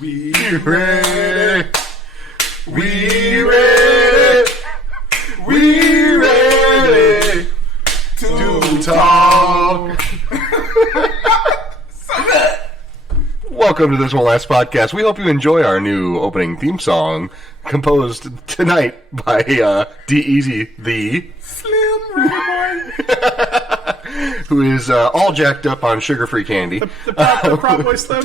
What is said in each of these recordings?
We ready. We ready. We ready to talk. So good. Welcome to This One Last Podcast. We hope you enjoy our new opening theme song, composed tonight by D-Eazy, the Slim Boy, who is all jacked up on sugar-free candy. the Proud Boy Slim.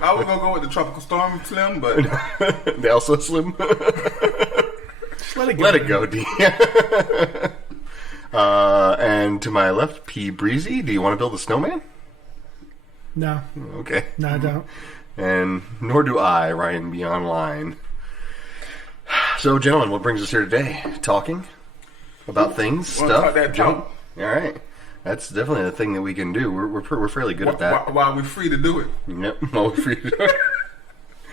I was gonna go with the Tropical Storm Slim, but the Elsa Slim. Let it go, D. And to my left, P. Breezy. Do you want to build a snowman? No. Okay. No, I don't. And nor do I, Ryan B. Online. So, gentlemen, what brings us here today? Talking about things, stuff, jump. All right. That's definitely a thing that we can do. We're fairly good at that. While we're free to do it. Yep, while we're free to do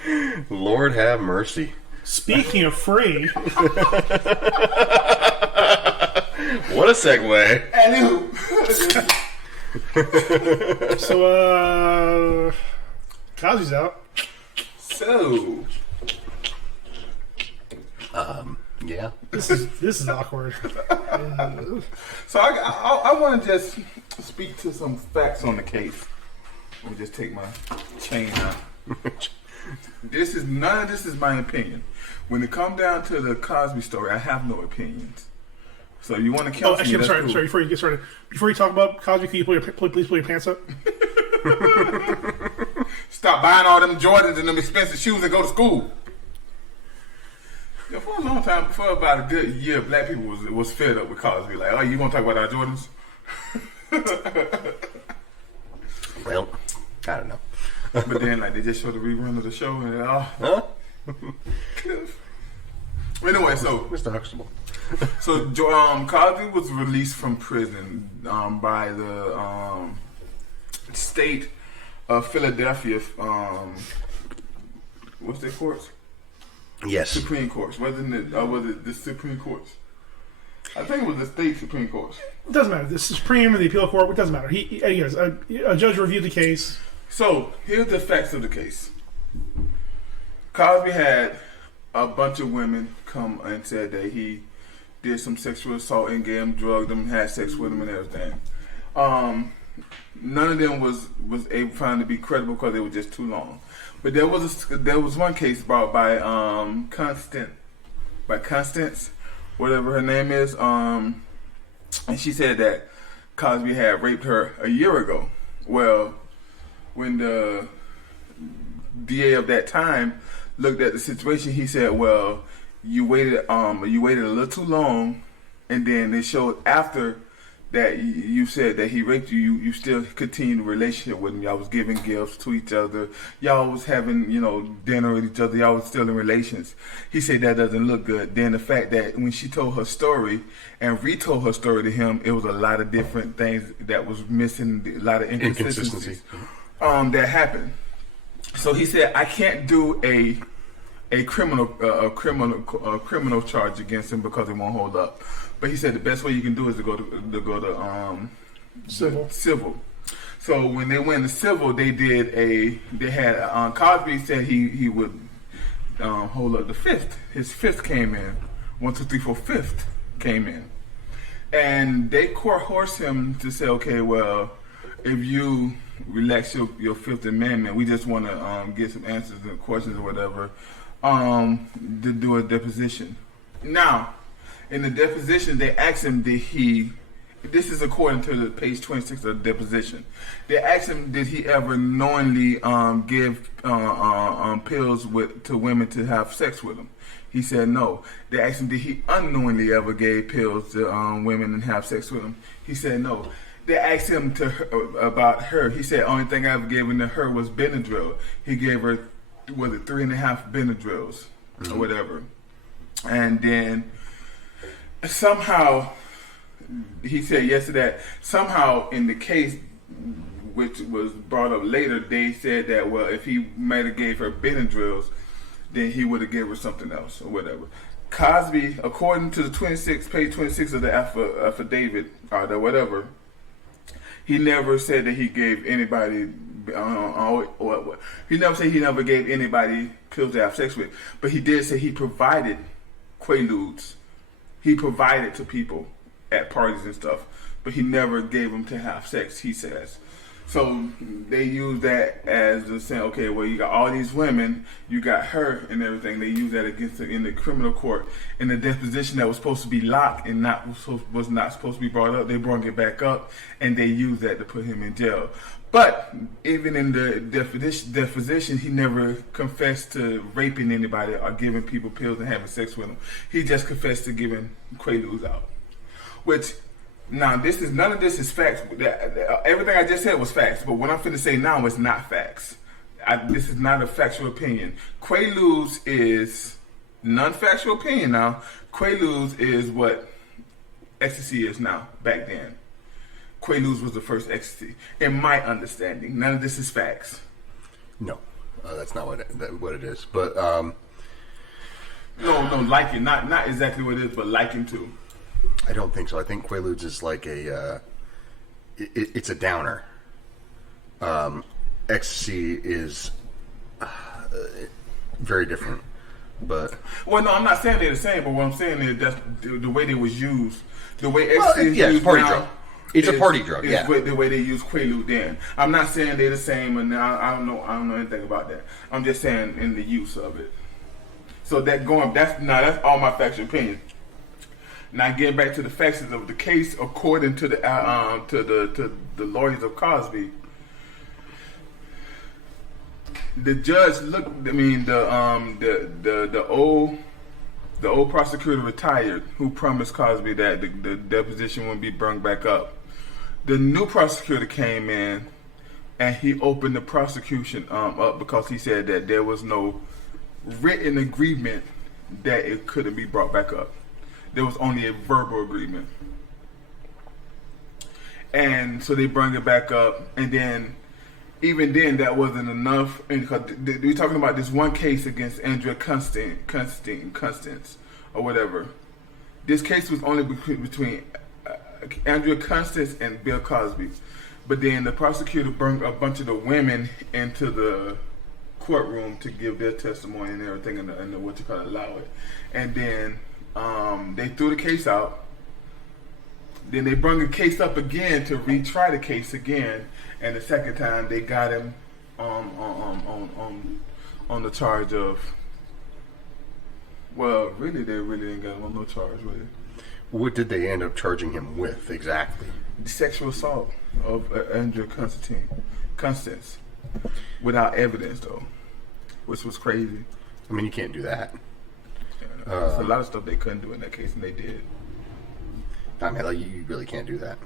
it. Lord have mercy. Speaking of free. What a segue. Anywho. So, Cosby's out. So, yeah. This is awkward. So I want to just speak to some facts on the case. Let me just take my chain out. None of this is my opinion. When it comes down to the Cosby story, I have no opinions. So you want to count? Actually, I'm sorry. Before you get started, before you talk about Cosby, can you please pull your pants up? Stop buying all them Jordans and them expensive shoes and go to school. Yeah, for a long time, for about a good year, black people was fed up with Cosby. Like, oh, you gonna talk about our Jordans? Well, I don't know. But then, like, they just showed the rerun of the show, and Huh? Anyway, so Mr. Huxtable. So Cosby was released from prison by the state of Philadelphia. What's their courts? Yes. Supreme Courts. Was it the Supreme Courts? I think it was the state Supreme Courts. It doesn't matter. The Supreme or the appeal court, it doesn't matter. A judge reviewed the case. So here's the facts of the case. Cosby had a bunch of women come and said that he did some sexual assault and gave them, drugged them, had sex with them and everything. None of them was able found to be credible because they were just too long. But there was one case brought by Constance, whatever her name is, and she said that Cosby had raped her a year ago. Well, when the DA of that time looked at the situation, he said, "Well, you waited a little too long, and then they showed after that you said that he raped you. You still continued the relationship with him. Y'all was giving gifts to each other. Y'all was having dinner with each other. Y'all was still in relations." He said that doesn't look good. Then the fact that when she told her story and retold her story to him, it was a lot of different things that was missing, a lot of inconsistencies that happened. So he said, "I can't do a criminal charge against him because it won't hold up." But he said the best way you can do is to go to civil. So when they went to civil, Cosby said he would hold up the fifth. His fifth came in. 1, 2, 3, 4, fifth came in, and they court horsed him to say, okay, well, if you relax your Fifth Amendment, we just want to get some answers and questions or whatever, to do a deposition. Now, in the deposition, they asked him, this is according to the page 26 of the deposition, they asked him, did he ever knowingly give pills to women to have sex with him? He said no. They asked him, did he unknowingly ever gave pills to women and have sex with them? He said no. They asked him about her. He said, only thing I ever gave to her was Benadryl. He gave her, 3.5 Benadryls or whatever. And then somehow, he said yes to that. Somehow in the case, which was brought up later, they said that, well, if he might have gave her Benadryls, then he would have gave her something else or whatever. Cosby, according to the page 26 of the affidavit, or the whatever, He never said that he gave anybody. He never said he never gave anybody pills to have sex with, but he did say he provided quaaludes. He provided to people at parties and stuff, but he never gave them to have sex. He says. So they use that as the saying, okay, well, you got all these women, you got her and everything. They use that against in the criminal court. In the deposition that was supposed to be locked and was not supposed to be brought up, they brought it back up, and they used that to put him in jail. But even in the deposition, he never confessed to raping anybody or giving people pills and having sex with them. He just confessed to giving quaaludes out. Which, now, none of this is facts. Everything I just said was facts, but what I'm finna say now is not facts. This is not a factual opinion. Quaaludes is non-factual opinion now. Quaaludes is what ecstasy is now, back then. Quaaludes was the first ecstasy, in my understanding. None of this is facts. No, that's not what it is. But no, like it, not exactly what it is, but likened to. I don't think so. I think Quaaludes is like it's a downer. Ecstasy is very different. But well, no, I'm not saying they're the same. But what I'm saying is that's the way they was used. The way ecstasy is used party now. Drug. It's a party drug, yeah. The way they use Quaalude then. I'm not saying they're the same, and I don't know anything about that. I'm just saying in the use of it. So that's all my factual opinion. Now getting back to the facts of the case, according to the lawyers of Cosby, the judge looked. I mean, the old prosecutor retired, who promised Cosby that the deposition wouldn't be brought back up. The new prosecutor came in, and he opened the prosecution up because he said that there was no written agreement that it couldn't be brought back up. There was only a verbal agreement. And so they brought it back up, and then even then that wasn't enough. And we're talking about this one case against Andrea Constance, or whatever. This case was only between Andrea Constance and Bill Cosby. But then the prosecutor brought a bunch of the women into the courtroom to give their testimony and everything, and allow it. And then they threw the case out. Then they brought the case up again to retry the case again, and the second time they got him on the charge of. Well, really, they really didn't get him on no charge with it. What did they end up charging him with exactly? The sexual assault of Andrea Constance, without evidence though, which was crazy. I mean, you can't do that. There's a lot of stuff they couldn't do in that case, and they did. I mean, you really can't do that.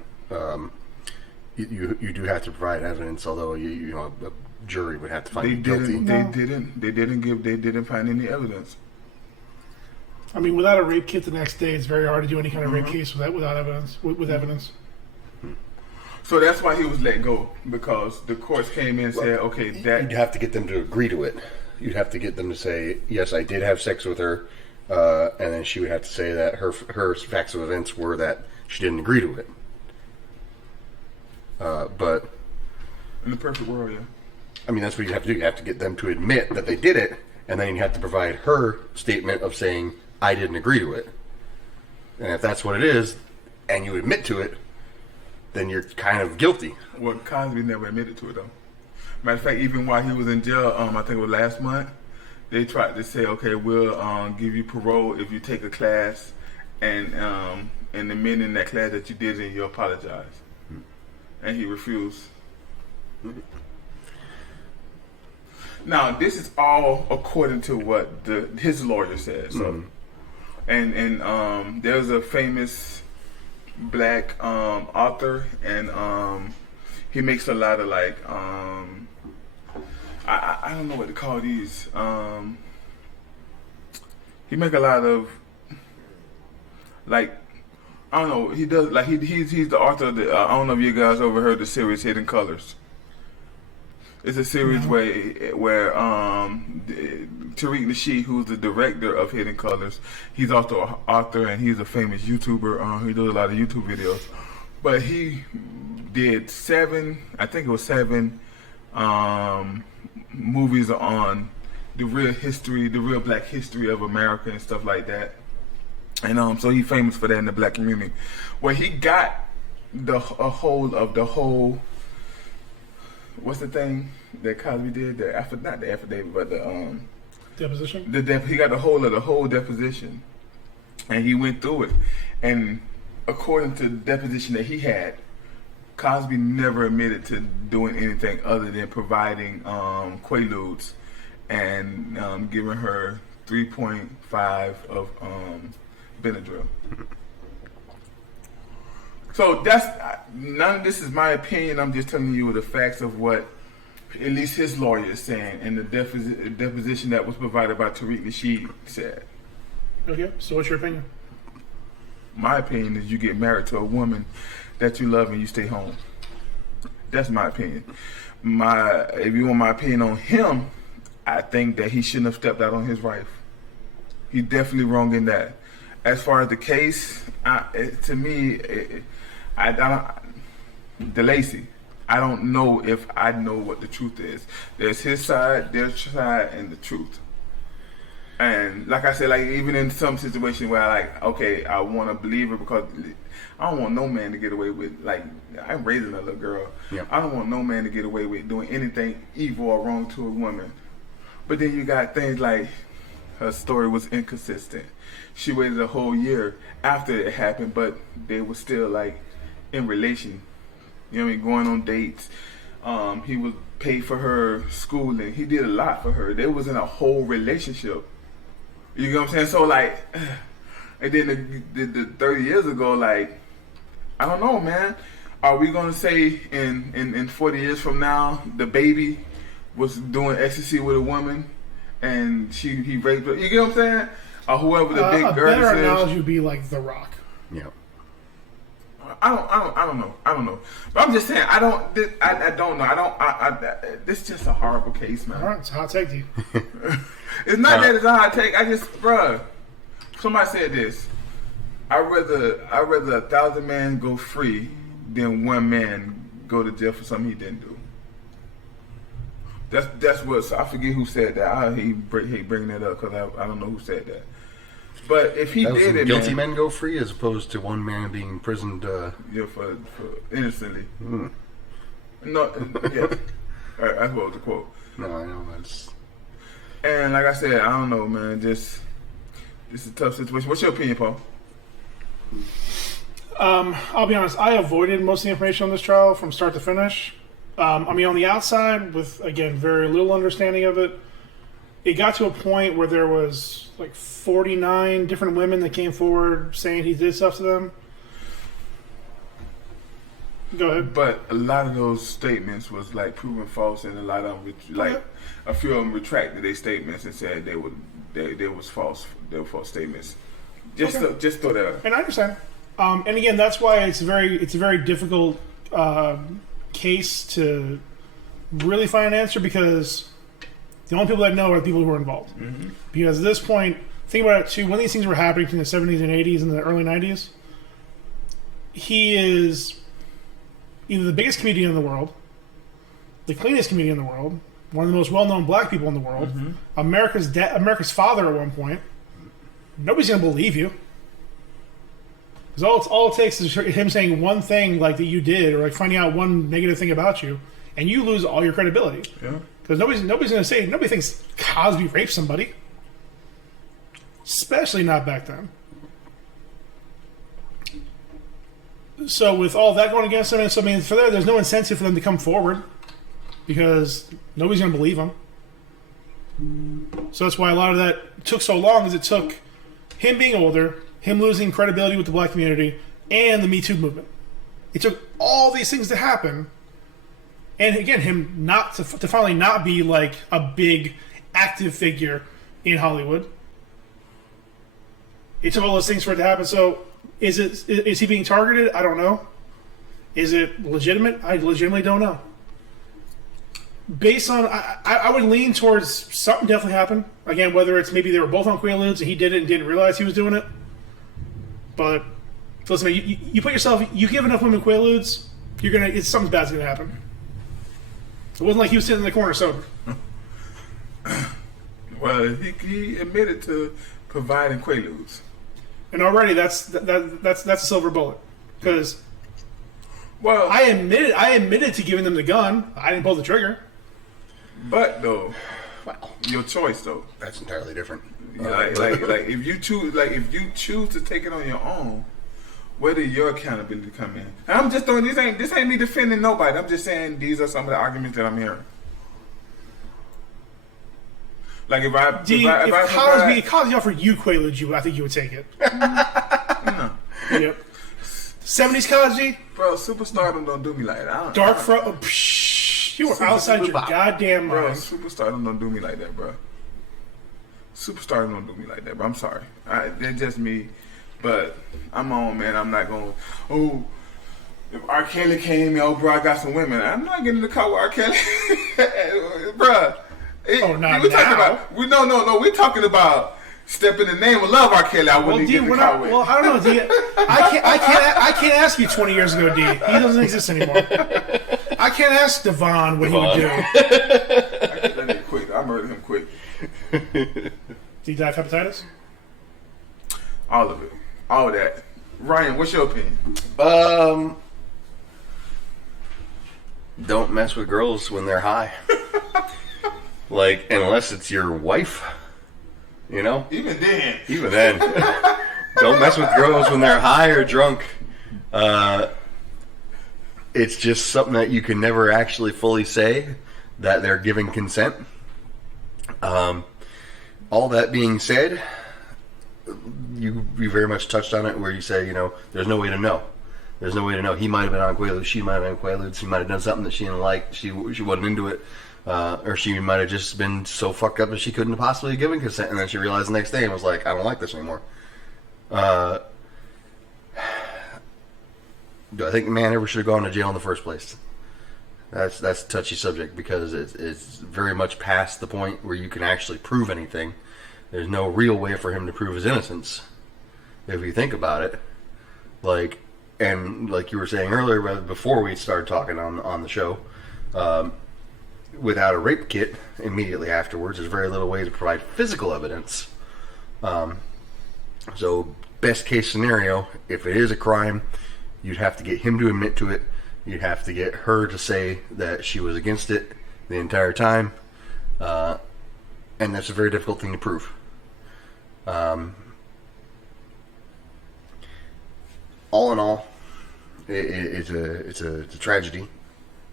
You do have to provide evidence, although a jury would have to find you guilty. They didn't find any evidence. I mean, without a rape kit the next day, it's very hard to do any kind of rape case without evidence. With evidence. So that's why he was let go, because the courts came in and said, okay, that you'd have to get them to agree to it. You'd have to get them to say, yes, I did have sex with her, and then she would have to say that her facts of events were that she didn't agree to it. But in the perfect world, yeah. I mean, that's what you have to do. You have to get them to admit that they did it, and then you have to provide her statement of saying, I didn't agree to it. And if that's what it is, and you admit to it, then you're kind of guilty. Well, Cosby never admitted to it, though. Matter of fact, even while he was in jail, I think it was last month, they tried to say, okay, we'll give you parole if you take a class and admit in that class that you did and you apologize. And he refused. Now, this is all according to what his lawyer said. So, and there's a famous black author, and he makes a lot of like I don't know what to call these. He make a lot of like, I don't know. He does like he's the author of the. I don't know if you guys ever heard the series Hidden Colors. It's a series where Tariq Nasheed, who's the director of Hidden Colors, he's also an author and he's a famous YouTuber. He does a lot of YouTube videos, but he did 7, I think it was 7 movies on the real history, the real black history of America and stuff like that. And so he's famous for that in the black community. Where he got a hold of the whole, what's the thing that Cosby did? Not the affidavit, but the deposition. He got a hold of the whole deposition, and he went through it. And according to the deposition that he had, Cosby never admitted to doing anything other than providing Quaaludes and giving her 3.5 of Benadryl. So that's none of this is my opinion. I'm just telling you the facts of what at least his lawyer is saying, and the deposition that was provided by Tariq Nasheed said. Okay, so what's your opinion? My opinion is you get married to a woman that you love and you stay home. That's my opinion. If you want my opinion on him, I think that he shouldn't have stepped out on his wife. He's definitely wrong in that. As far as the case, to me, DeLacy, I don't know if I know what the truth is. There's his side, their side, and the truth. And like I said, like even in some situations where I want to believe her because I don't want no man to get away with, like, I'm raising a little girl. Yeah. I don't want no man to get away with doing anything evil or wrong to a woman. But then you got things like her story was inconsistent. She waited a whole year after it happened, but they were still like in relation. You know what I mean? Going on dates. He would pay for her schooling. He did a lot for her. They was in a whole relationship. You know what I'm saying? So like, and then the 30 years ago, like, I don't know, man. Are we gonna say in 40 years from now, the baby was doing ecstasy with a woman and he raped her? You get what I'm saying? Or whoever the big girl is. A better analogy would be like The Rock. Yeah. I don't know. But I'm just saying, I don't know. This is just a horrible case, man. All right, it's a hot take to you. It's not that it's a hot take. Bruh, somebody said this. I'd rather 1,000 men go free than one man go to jail for something he didn't do. That's what, I forget who said that. I hate bringing that up because I don't know who said that. But if he did it, guilty men go free as opposed to one man being imprisoned. Yeah, for innocently. No, yeah, that's what was the quote. No, I know that's. And like I said, I don't know, man. Just it's a tough situation. What's your opinion, Paul? I'll be honest. I avoided most of the information on this trial from start to finish. I mean, on the outside, with again very little understanding of it, it got to a point where there was like 49 different women that came forward saying he did stuff to them. Go ahead. But a lot of those statements was like proven false, and a lot of them, a few of them retracted their statements and said they was false. They were false statements. Just throw that out. And I understand. And again, that's why it's a very difficult case to really find an answer, because the only people that know are the people who are involved. Mm-hmm. Because at this point, think about it too, when these things were happening in the 70s and 80s and the early 90s, he is either the biggest comedian in the world, the cleanest comedian in the world, one of the most well-known black people in the world, mm-hmm. America's father at one point. Nobody's going to believe you. Because all it takes is him saying one thing like that you did, or like finding out one negative thing about you, and you lose all your credibility. Yeah. Because nobody's going to say, nobody thinks Cosby raped somebody. Especially not back then. So with all that going against them, so I mean, there's no incentive for them to come forward, because nobody's going to believe them. So that's why a lot of that took so long, is it took him being older, him losing credibility with the black community, and the Me Too movement. It took all these things to happen. And again, him not to finally not be like a big active figure in Hollywood. It took all those things for it to happen. So is he being targeted? I don't know. Is it legitimate? I legitimately don't know. Based on, I would lean towards something definitely happened. Again, whether it's maybe they were both on Quaaludes and he did it and didn't realize he was doing it. But listen, man, you put yourself, you give enough women Quaaludes, something bad's gonna happen. It wasn't like he was sitting in the corner sober. Well, he admitted to providing Quaaludes. And already that's a silver bullet. Because I admitted to giving them the gun. I didn't pull the trigger. But though, Well, your choice though. that's entirely different. Like if you choose to take it on your own, where did your accountability come in? And I'm just throwing this ain't me defending nobody. I'm just saying these are some of the arguments that I'm hearing. Like if Cosby offered you Quaaludes, I think you would take it. No. Yep. 70s Cosby, Bro, superstardom don't do me like that. You were outside your goddamn Bro, mind. superstardom don't do me like that, bro. Superstardom don't do me like that, bro. I'm sorry. That's just me. But I'm on, man. I'm not going, if R. Kelly came, bro, I got some women. I'm not getting in the car with R. Kelly. Bro. Not now. We're talking about step in the name of love, R. Kelly. I wouldn't get in the car with. Well, I don't know, D. I can't ask you 20 years ago, D. He doesn't exist anymore. I can't ask Devon what he would do. I get that nigga quick. I murdered him quick. Did he die of hepatitis? All of it. All of that. Ryan, what's your opinion? Don't mess with girls when they're high. Like, unless it's your wife, you know? Even then. Don't mess with girls when they're high or drunk. It's just something that you can never actually fully say that they're giving consent. All that being said, you very much touched on it where you say, there's no way to know. There's no way to know. He might have been on Quaaludes. She might have been on Quaaludes. He might have done something that she didn't like. She wasn't into it. Or she might have just been so fucked up that she couldn't have possibly given consent. And then she realized the next day and was like, I don't like this anymore. Do I think the man ever should have gone to jail in the first place? That's a touchy subject because it's very much past the point where you can actually prove anything. There's no real way for him to prove his innocence, if you think about it. Like you were saying earlier, before we started talking on the show, without a rape kit immediately afterwards, there's very little way to provide physical evidence. So, best case scenario, if it is a crime, you'd have to get him to admit to it. You'd have to get her to say that she was against it the entire time. And that's a very difficult thing to prove. All in all, it's a tragedy.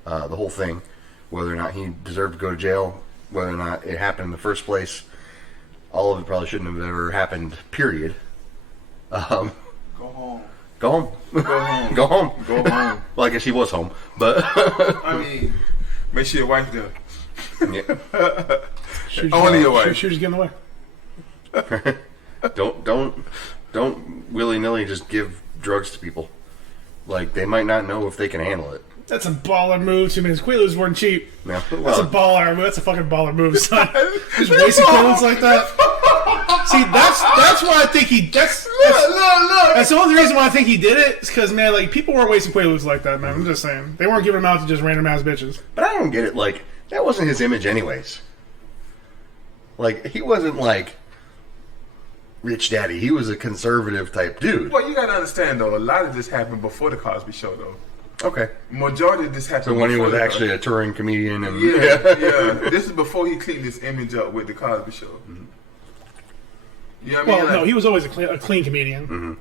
The whole thing, whether or not he deserved to go to jail, whether or not it happened in the first place, all of it probably shouldn't have ever happened. Period. Go home. Go home. Go home. Go home. Go home. Well, I guess he was home, but I mean, make sure your wife does. Yeah. Only your wife. Should just get in the way. Don't willy-nilly just give drugs to people. Like, they might not know if they can handle it. That's a baller move. Too many Quaaludes weren't cheap. No. That's a baller move. That's a fucking baller move, son. Just wasting Quaaludes like that. See, that's why I think he. That's the only reason why I think he did it. Is because, man, like, people weren't wasting Quaaludes like that, man. I'm just saying. They weren't giving them out to just random ass bitches. But I don't get it. Like, that wasn't his image anyways. Like, he wasn't like Rich Daddy. He was a conservative type dude. Well, you gotta understand though, a lot of this happened before the Cosby Show, though. Okay. Majority of this happened. So when he before was the actually a touring comedian, and yeah. This is before he cleaned his image up with the Cosby Show. Mm-hmm. You know what I mean? Well, no, he was always a clean comedian.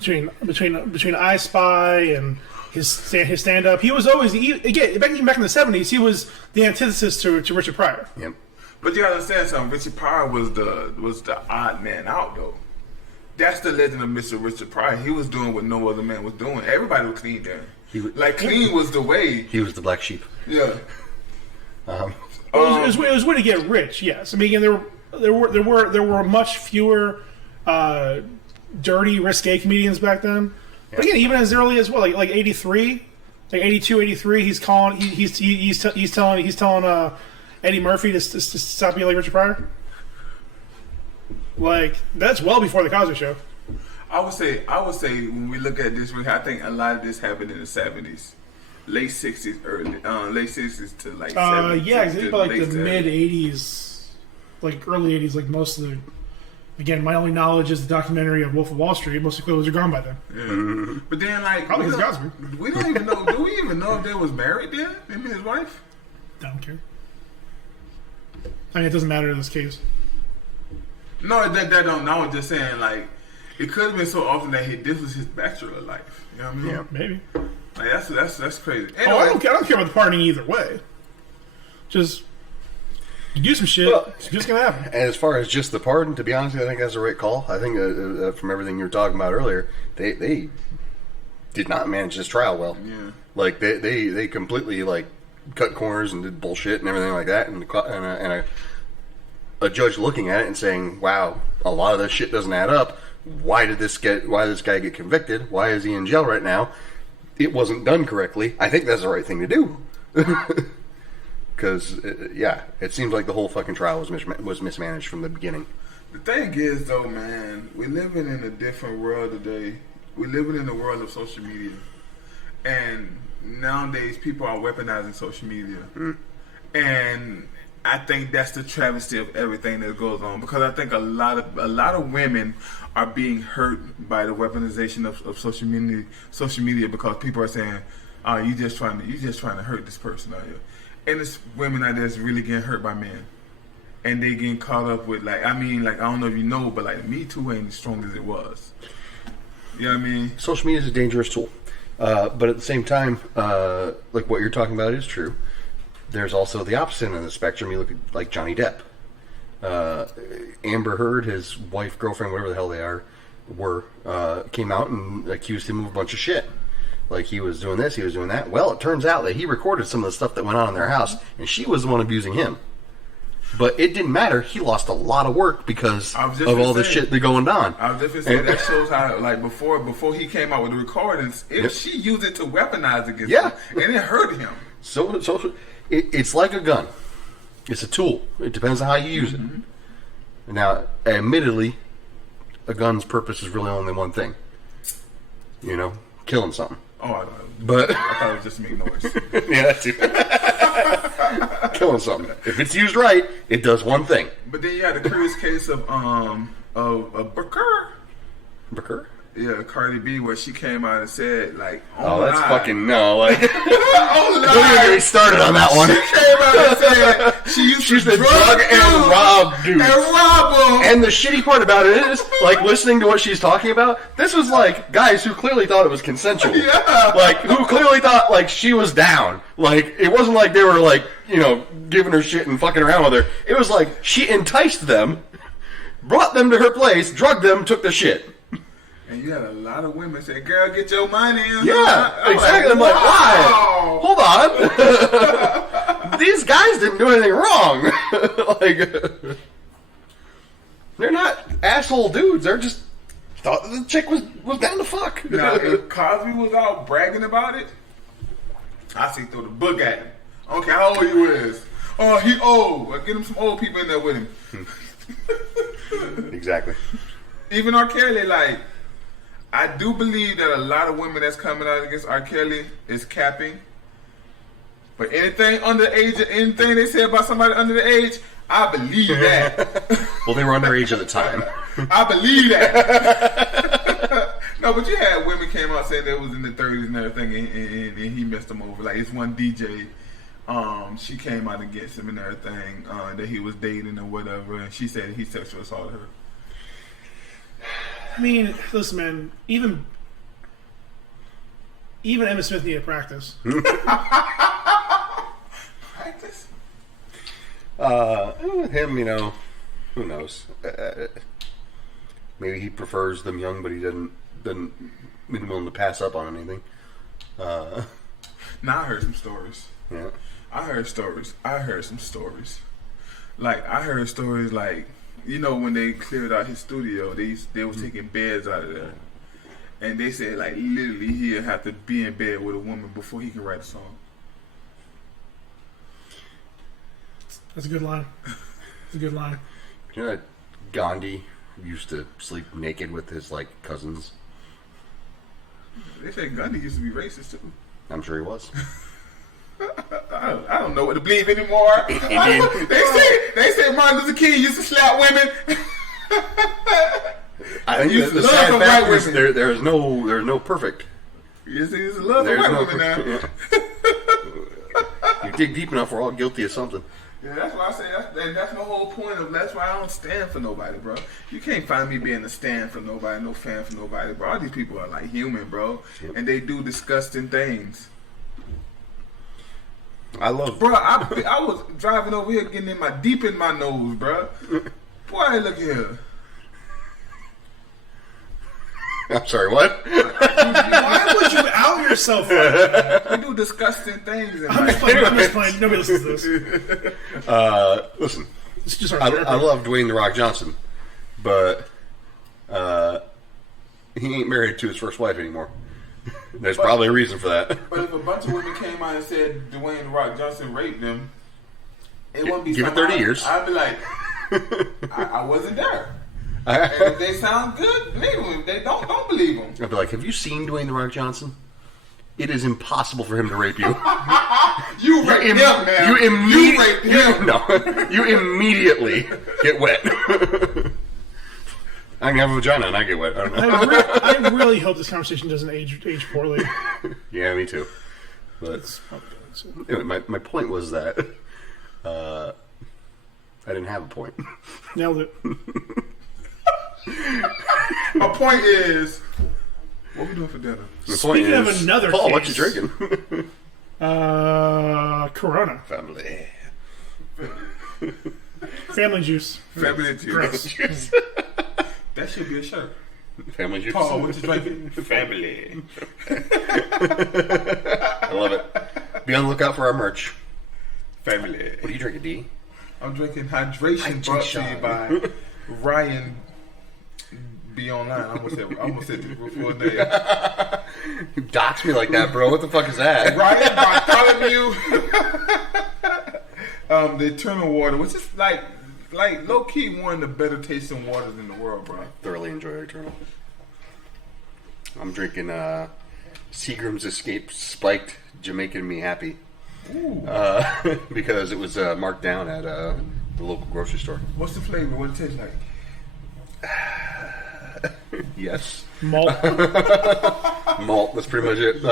Mm-hmm. Between I Spy and his stand up, he was always again back in the 70s. He was the antithesis to Richard Pryor. Yep. But you gotta understand something. Richard Pryor was the odd man out though. That's the legend of Mr. Richard Pryor. He was doing what no other man was doing. Everybody was clean then. Clean was the way. He was the black sheep. Yeah. It was way to get rich. Yes, I mean, again, there were much fewer dirty, risque comedians back then. Yeah. But again, even as early as like 83, like 82, 83, he's telling Eddie Murphy to stop being like Richard Pryor. Like, that's well before the Cosby Show. I would say when we look at this, I think a lot of this happened in the 70s, late 60s, late 60s to like 70s. Yeah, I think by like the late 70s. mid 80s, like early 80s, like most of the. Again, my only knowledge is the documentary of Wolf of Wall Street. Most of the clothes are gone by then. Yeah. But then, like, Probably we his don't, Cosby. we don't even know. Do we even know if they was married then? Him and his wife? I don't care. I mean, it doesn't matter in this case. No, that don't. I was just saying, like, it could have been so often that this was his bachelor life. You know what I mean? Yeah, maybe. Like, that's crazy. Anyway, Oh, I don't care about the partying either way. Just you do some shit. Well, it's just gonna happen. And as far as just the pardon, to be honest, I think that's the right call. I think from everything you were talking about earlier, they did not manage this trial well. Yeah. Like they completely like cut corners and did bullshit and everything like that, and a judge looking at it and saying, "Wow, a lot of this shit doesn't add up. Why did this guy get convicted? Why is he in jail right now? It wasn't done correctly." I think that's the right thing to do. Because, it seems like the whole fucking trial was mismanaged from the beginning. The thing is, though, man, we're living in a different world today. We're living in the world of social media. And nowadays, people are weaponizing social media. And I think that's the travesty of everything that goes on. Because I think a lot of women are being hurt by the weaponization of social media because people are saying, "Oh, you just trying to hurt this person out here." And it's women out there that's really getting hurt by men. And they getting caught up with, I don't know if you know, but like Me Too ain't as strong as it was. You know what I mean? Social media is a dangerous tool. But at the same time, like what you're talking about is true. There's also the opposite end of the spectrum. You look at like Johnny Depp. Amber Heard, his wife, girlfriend, whatever the hell they were, came out and accused him of a bunch of shit. Like he was doing this, he was doing that. Well, it turns out that he recorded some of the stuff that went on in their house, and she was the one abusing him. But it didn't matter. He lost a lot of work because of all the shit that going on. I was just going to say, that shows how, like, before he came out with the recordings, she used it to weaponize against him. And it hurt him. So it's like a gun. It's a tool. It depends on how you use it. Now, admittedly, a gun's purpose is really only one thing. You know, killing something. Oh, I know. But I thought it was just to make noise. Yeah, that too. Killing something. If it's used right, it does one thing. But then you had the curious case of Booker. Booker? Yeah, Cardi B, where she came out and said, like, oh, that's fucking no. Like, oh, don't even get me started on that one. She came out and said she used to drug and rob dudes. And rob them. And the shitty part about it is, like, listening to what she's talking about, this was like guys who clearly thought it was consensual. Yeah. Like, who clearly thought, like, she was down. Like, it wasn't like they were, like, you know, giving her shit and fucking around with her. It was like she enticed them, brought them to her place, drugged them, took the shit. And you had a lot of women say, "Girl, get your money." Yeah, exactly. I'm like, why? Hold on. These guys didn't do anything wrong. Like, they're not asshole dudes. They're just thought that the chick was down to fuck. Now, if Cosby was out bragging about it, I say throw the book at him. I don't care how old he is. Oh, he old. Well, get him some old people in there with him. Exactly. Even R. Kelly, like, I do believe that a lot of women that's coming out against R. Kelly is capping. But anything under the age, anything they say about somebody under the age, I believe that. Well, they were underage at the time. I believe that. No, but you had women came out saying they was in the 30s and everything, and he messed them over. Like, it's one DJ, she came out against him and everything, that he was dating or whatever, and she said he sexual assaulted her. I mean, listen, man. Even Emma Smith needed practice. Practice? With him, you know, who knows? Maybe he prefers them young, but he doesn't been willing to pass up on anything. Now I heard some stories. Yeah. I heard some stories. Like, I heard stories like, you know, when they cleared out his studio, they was taking beds out of there. And they said, like, literally he'll have to be in bed with a woman before he can write a song. That's a good line. That's a good line. You know that Gandhi used to sleep naked with his like cousins. They say Gundy used to be racist too. I'm sure he was. I don't know what to believe anymore. They say Martin Luther King used to slap women. I think used the to sad love fact white is women. there's no perfect. Yes, he used to love There's white no women now. You dig deep enough, we're all guilty of something. Yeah, that's why I say that's my whole point of. That's why I don't stand for nobody, bro. You can't find me being a stand for nobody, no fan for nobody, bro. All these people are like human, bro, and they do disgusting things. I love, bro. I was driving over here getting deep in my nose, bro. Boy, look here. I'm sorry, what? Why would you out yourself like that? You do disgusting things. I'm just playing. Nobody listens to this. Listen, It's just our I love Dwayne The Rock Johnson, but he ain't married to his first wife anymore. There's probably a reason for that. But if a bunch of women came out and said Dwayne The Rock Johnson raped them, it wouldn't be give it 30 years. I'd be like, I wasn't there. And if they sound good, believe them. If they don't believe them. I'd be like, have you seen Dwayne The Rock Johnson? It is impossible for him to rape you. You raped him, man. You raped him. You immediately get wet. I can have a vagina and I get wet. I don't know. I really hope this conversation doesn't age poorly. Yeah, me too. But anyway, my point was that I didn't have a point. Nailed it. My point is, what we doing for dinner? Speaking of another Paul, case, what you drinking? Corona. Family. Family juice. Family juice. Gross. That should be a shirt. Family juice. Paul, what you drinking? Family. I love it. Be on the lookout for our merch. Family. What are you drinking, D? I'm drinking hydration brought to you by Ryan. Be online. I almost said the full name. You dox me like that, bro. What the fuck is that? Ryan Bartholomew. The Eternal Water, which is like low key one of the better tasting waters in the world, bro. Thoroughly enjoy Eternal. I'm drinking Seagram's Escape Spiked Jamaican Me Happy. Because it was marked down at the local grocery store. What's the flavor? What it tastes like? Yes. Malt. Malt, that's pretty much it.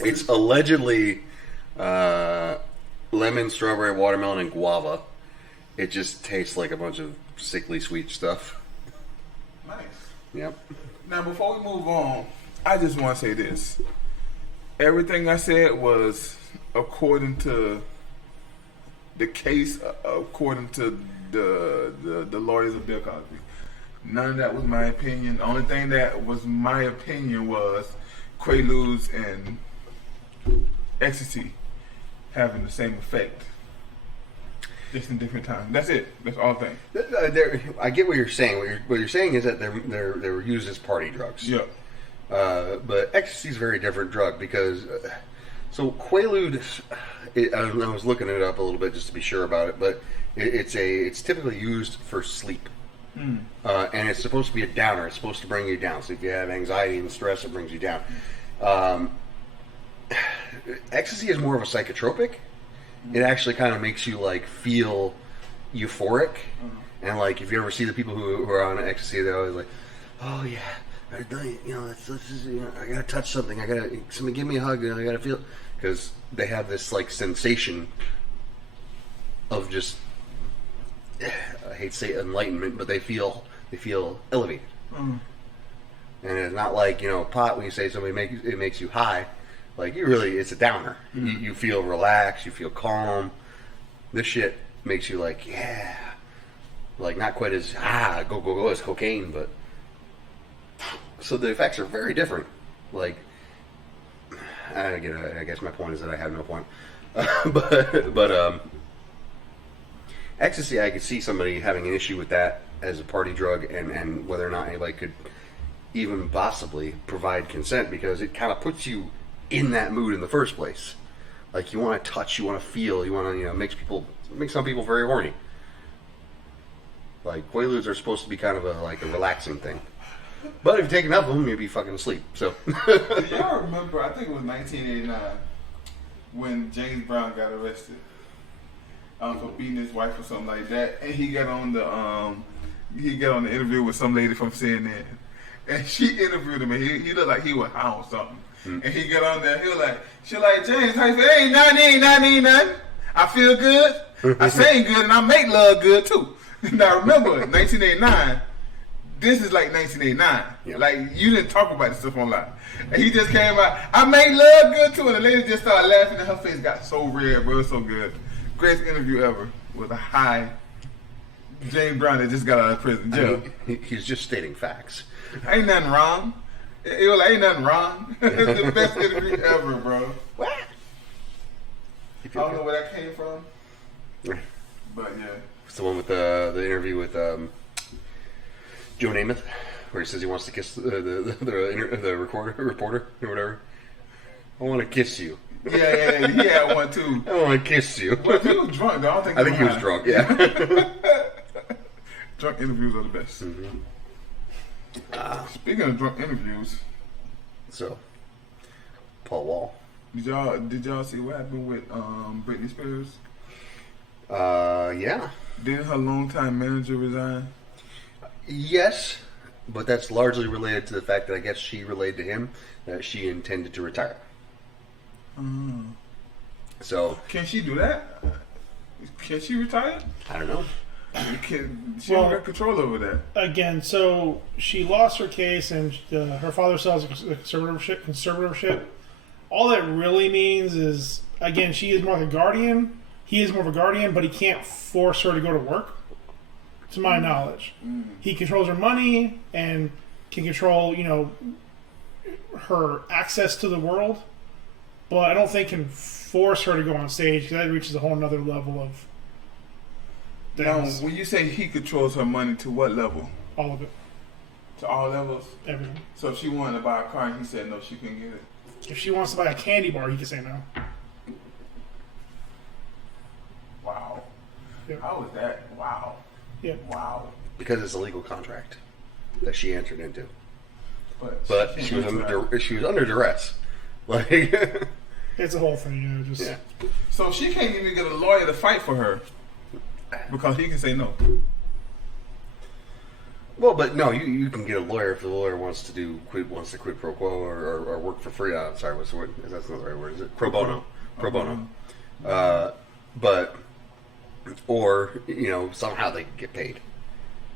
It's allegedly lemon, strawberry, watermelon, and guava. It just tastes like a bunch of sickly sweet stuff. Nice. Yep. Now, before we move on, I just want to say this. Everything I said was according to the case, according to the lawyers of Bill Cosby. None of that was my opinion. The only thing that was my opinion was Quaaludes and ecstasy having the same effect, just in different times. That's it. That's all thing. I get what you're saying. What you're saying is that they were used as party drugs. Yeah. But ecstasy is a very different drug because so Quaalude. I was looking it up a little bit just to be sure about it, but it's typically used for sleep. And it's supposed to be a downer. It's supposed to bring you down. So if you have anxiety and stress, it brings you down. Ecstasy is more of a psychotropic. It actually kind of makes you like feel euphoric. And like if you ever see the people who are on ecstasy, they're always like, "Oh yeah, I gotta touch something. Somebody give me a hug. I gotta feel," because they have this like sensation of just. I hate to say enlightenment, but they feel elevated, and it's not like pot when you say somebody it makes you high, like it's a downer. You feel relaxed, you feel calm. This shit makes you like like not quite as go as cocaine, but so the effects are very different. Like I guess my point is that I have no point, but ecstasy, I could see somebody having an issue with that as a party drug and whether or not anybody could even possibly provide consent because it kind of puts you in that mood in the first place. Like you want to touch, you want to feel, you want to, make some people very horny. Like Quaaludes are supposed to be kind of a relaxing thing. But if you take enough of them, you'll be fucking asleep. So. Do y'all remember? I think it was 1989 when James Brown got arrested for beating his wife or something like that, and he got on the interview with some lady from CNN, and she interviewed him, and he looked like he was high on something, and he got on there, she like James, how you feel? Ain't nothing. I feel good. I sing good, and I make love good too. Now remember, 1989. This is like 1989. Yep. Like, you didn't talk about this stuff online. And he just came out, I make love good too. And the lady just started laughing and her face got so red, bro. It was so good. Greatest interview ever with a high James Brown that just got out of prison jail. He's just stating facts. Ain't nothing wrong. It was like, ain't nothing wrong. It's the best interview ever, bro. What? I don't know where that came from. But yeah. It's the one with the interview with Joe Namath, where he says he wants to kiss the reporter or whatever. I want to kiss you. Yeah, he had one too. I want to kiss you. Well, he was drunk, though. I think he was drunk. Yeah. Drunk interviews are the best. Mm-hmm. Speaking of drunk interviews, So, Paul Wall. did y'all see what happened with Britney Spears? Yeah. Didn't her longtime manager resign? Yes, but that's largely related to the fact that I guess she relayed to him that she intended to retire. So Can she do that? Can she retire? I don't know. She don't got control over that. Again, so she lost her case, and her father sells a conservatorship. All that really means is, again, she is more like a guardian. He is more of a guardian, but he can't force her to go to work, to my knowledge. He controls her money and can control, her access to the world, but I don't think can force her to go on stage, because that reaches a whole nother level of Now, things. when you say he controls her money, to what level? All of it, To all levels? everything. So if she wanted to buy a car and he said no, she couldn't get it. If she wants to buy a candy bar, he can say no. Wow. Yep. How is that? Wow. Yep. Wow. Because it's a legal contract that she entered into. But She was under duress. Like, It's a whole thing, just yeah. So she can't even get a lawyer to fight for her because he can say no. Well, but no, you can get a lawyer if the lawyer wants to quid pro quo or work for free. Sorry, what's the word? That's not the right word, is it? Pro bono. Pro bono. But somehow they can get paid.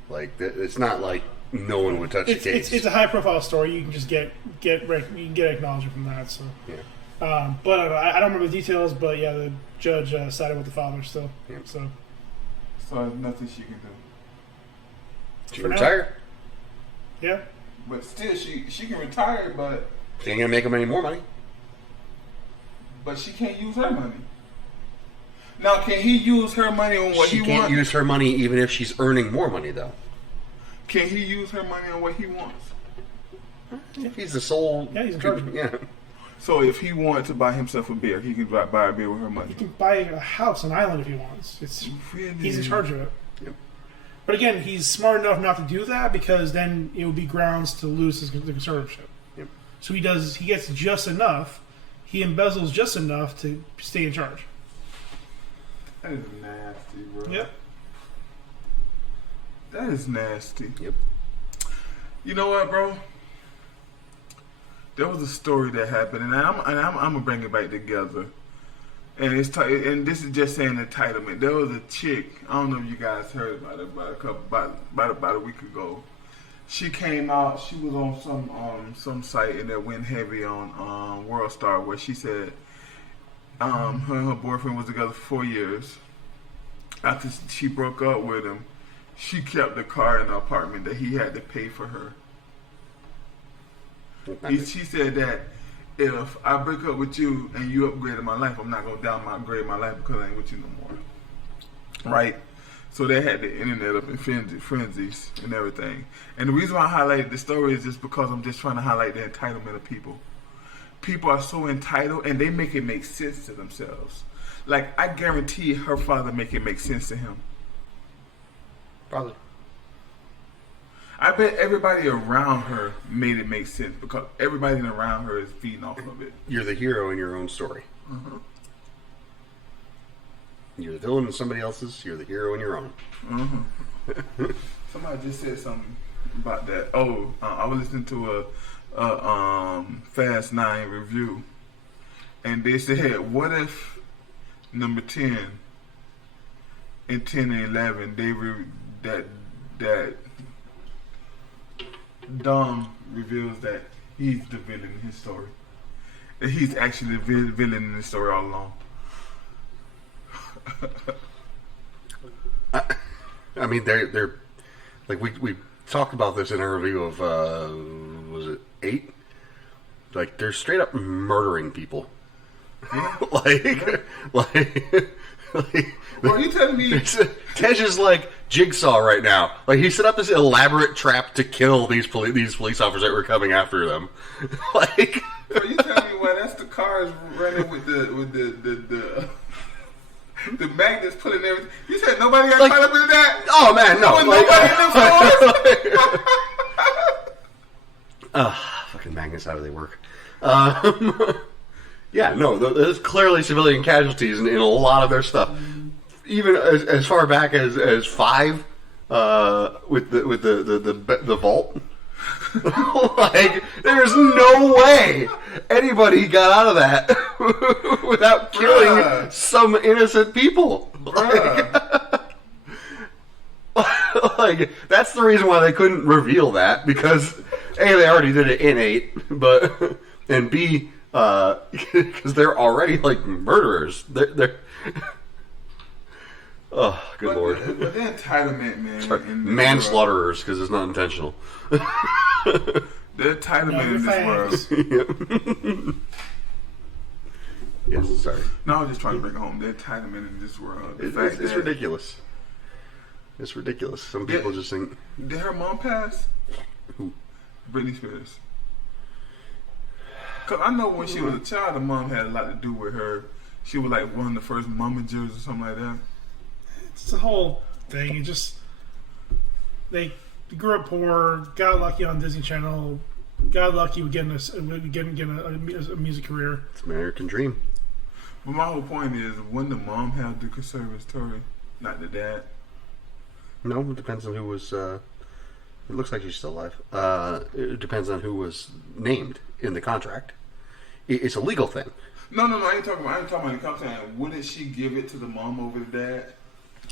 Like, it's not like no one would touch the case. It's a high profile story. You can just get acknowledgement from that. So, Yeah. but I don't remember the details. But yeah, the judge sided with the father still. Yeah. So there's nothing she can do. She for now. retire. yeah, But still, she can retire, but She ain't gonna make him any more money. she can't use her money. Now, can he use her money on what She he can't wants? use her money even if she's earning more money, though. Can he use her money on what he wants? If he's the sole, Yeah, he's in charge. Yeah. So if he wanted to buy himself a beer, he can buy a beer with her money. he can buy a house, an island if he wants. Really? He's in charge of it. Yep. But again, he's smart enough not to do that, because then it would be grounds to lose the conservatorship. Yep. So he gets just enough. He embezzles just enough to stay in charge. That is nasty, bro. Yep. That is nasty. Yep. You know what, bro? There was a story that happened, and I'm gonna bring it back together. And and this is just saying entitlement. There was a chick. I don't know if you guys heard about it. About a week ago, she came out. She was on some site, and that went heavy on World Star, where she said her and her boyfriend was together for 4 years. After she broke up with him, she kept the car in the apartment that he had to pay for her. She said that if I break up with you and you upgraded my life, I'm not going to upgrade my life because I ain't with you no more. Right? So they had the internet up in frenzies and everything. And the reason why I highlighted this story is just because I'm just trying to highlight the entitlement of people. People are so entitled, and they make it make sense to themselves. Like, I guarantee her father make it make sense to him. Probably. I bet everybody around her made it make sense because everybody around her is feeding off of it. You're the hero in your own story. You're the villain in somebody else's. You're the hero in your own. Somebody just said something about that. Oh, I was listening to a Fast 9 review, and they said, "What if number 10 and 10 and 11 that Dom reveals that he's the villain in his story, that he's actually the villain in the story all along." I mean, they're like we talked about this in our review of was it 8? Like they're straight up murdering people. Yeah. like Well, you telling me Tej is like Jigsaw right now. Like he set up this elaborate trap to kill these police officers that were coming after them. Like, so you telling me why that's the cars running with the magnets pulling everything? You said nobody got like, caught up in that? Oh man, no. Nobody in them stores? Fucking magnets, how do they work? Yeah, no, there's clearly civilian casualties in a lot of their stuff. Even as far back as 5, with the vault. Like, there's no way anybody got out of that without killing some innocent people. Like, that's the reason why they couldn't reveal that, because A, they already did it in 8, and B, because they're already like murderers. They're oh, good lord. But the entitlement, man. Manslaughterers, because it's not intentional. The entitlement in this world. Yes, sorry. No, I was just trying to bring it home. The entitlement in this world. It's ridiculous. It's ridiculous. Some people just think. Did her mom pass? Who? Britney Spears. Because I know when she was a child, the mom had a lot to do with her. She was like one of the first momagers or something like that. It's the whole thing. It just they grew up poor, got lucky on Disney Channel, got lucky with getting a music career. It's an American dream. But my whole point is, wouldn't the mom have the conservatory, not the dad? No, it depends on who was. It looks like she's still alive. It depends on who was named in the contract. It's a legal thing. No, I ain't talking about the contract. Wouldn't she give it to the mom over the dad?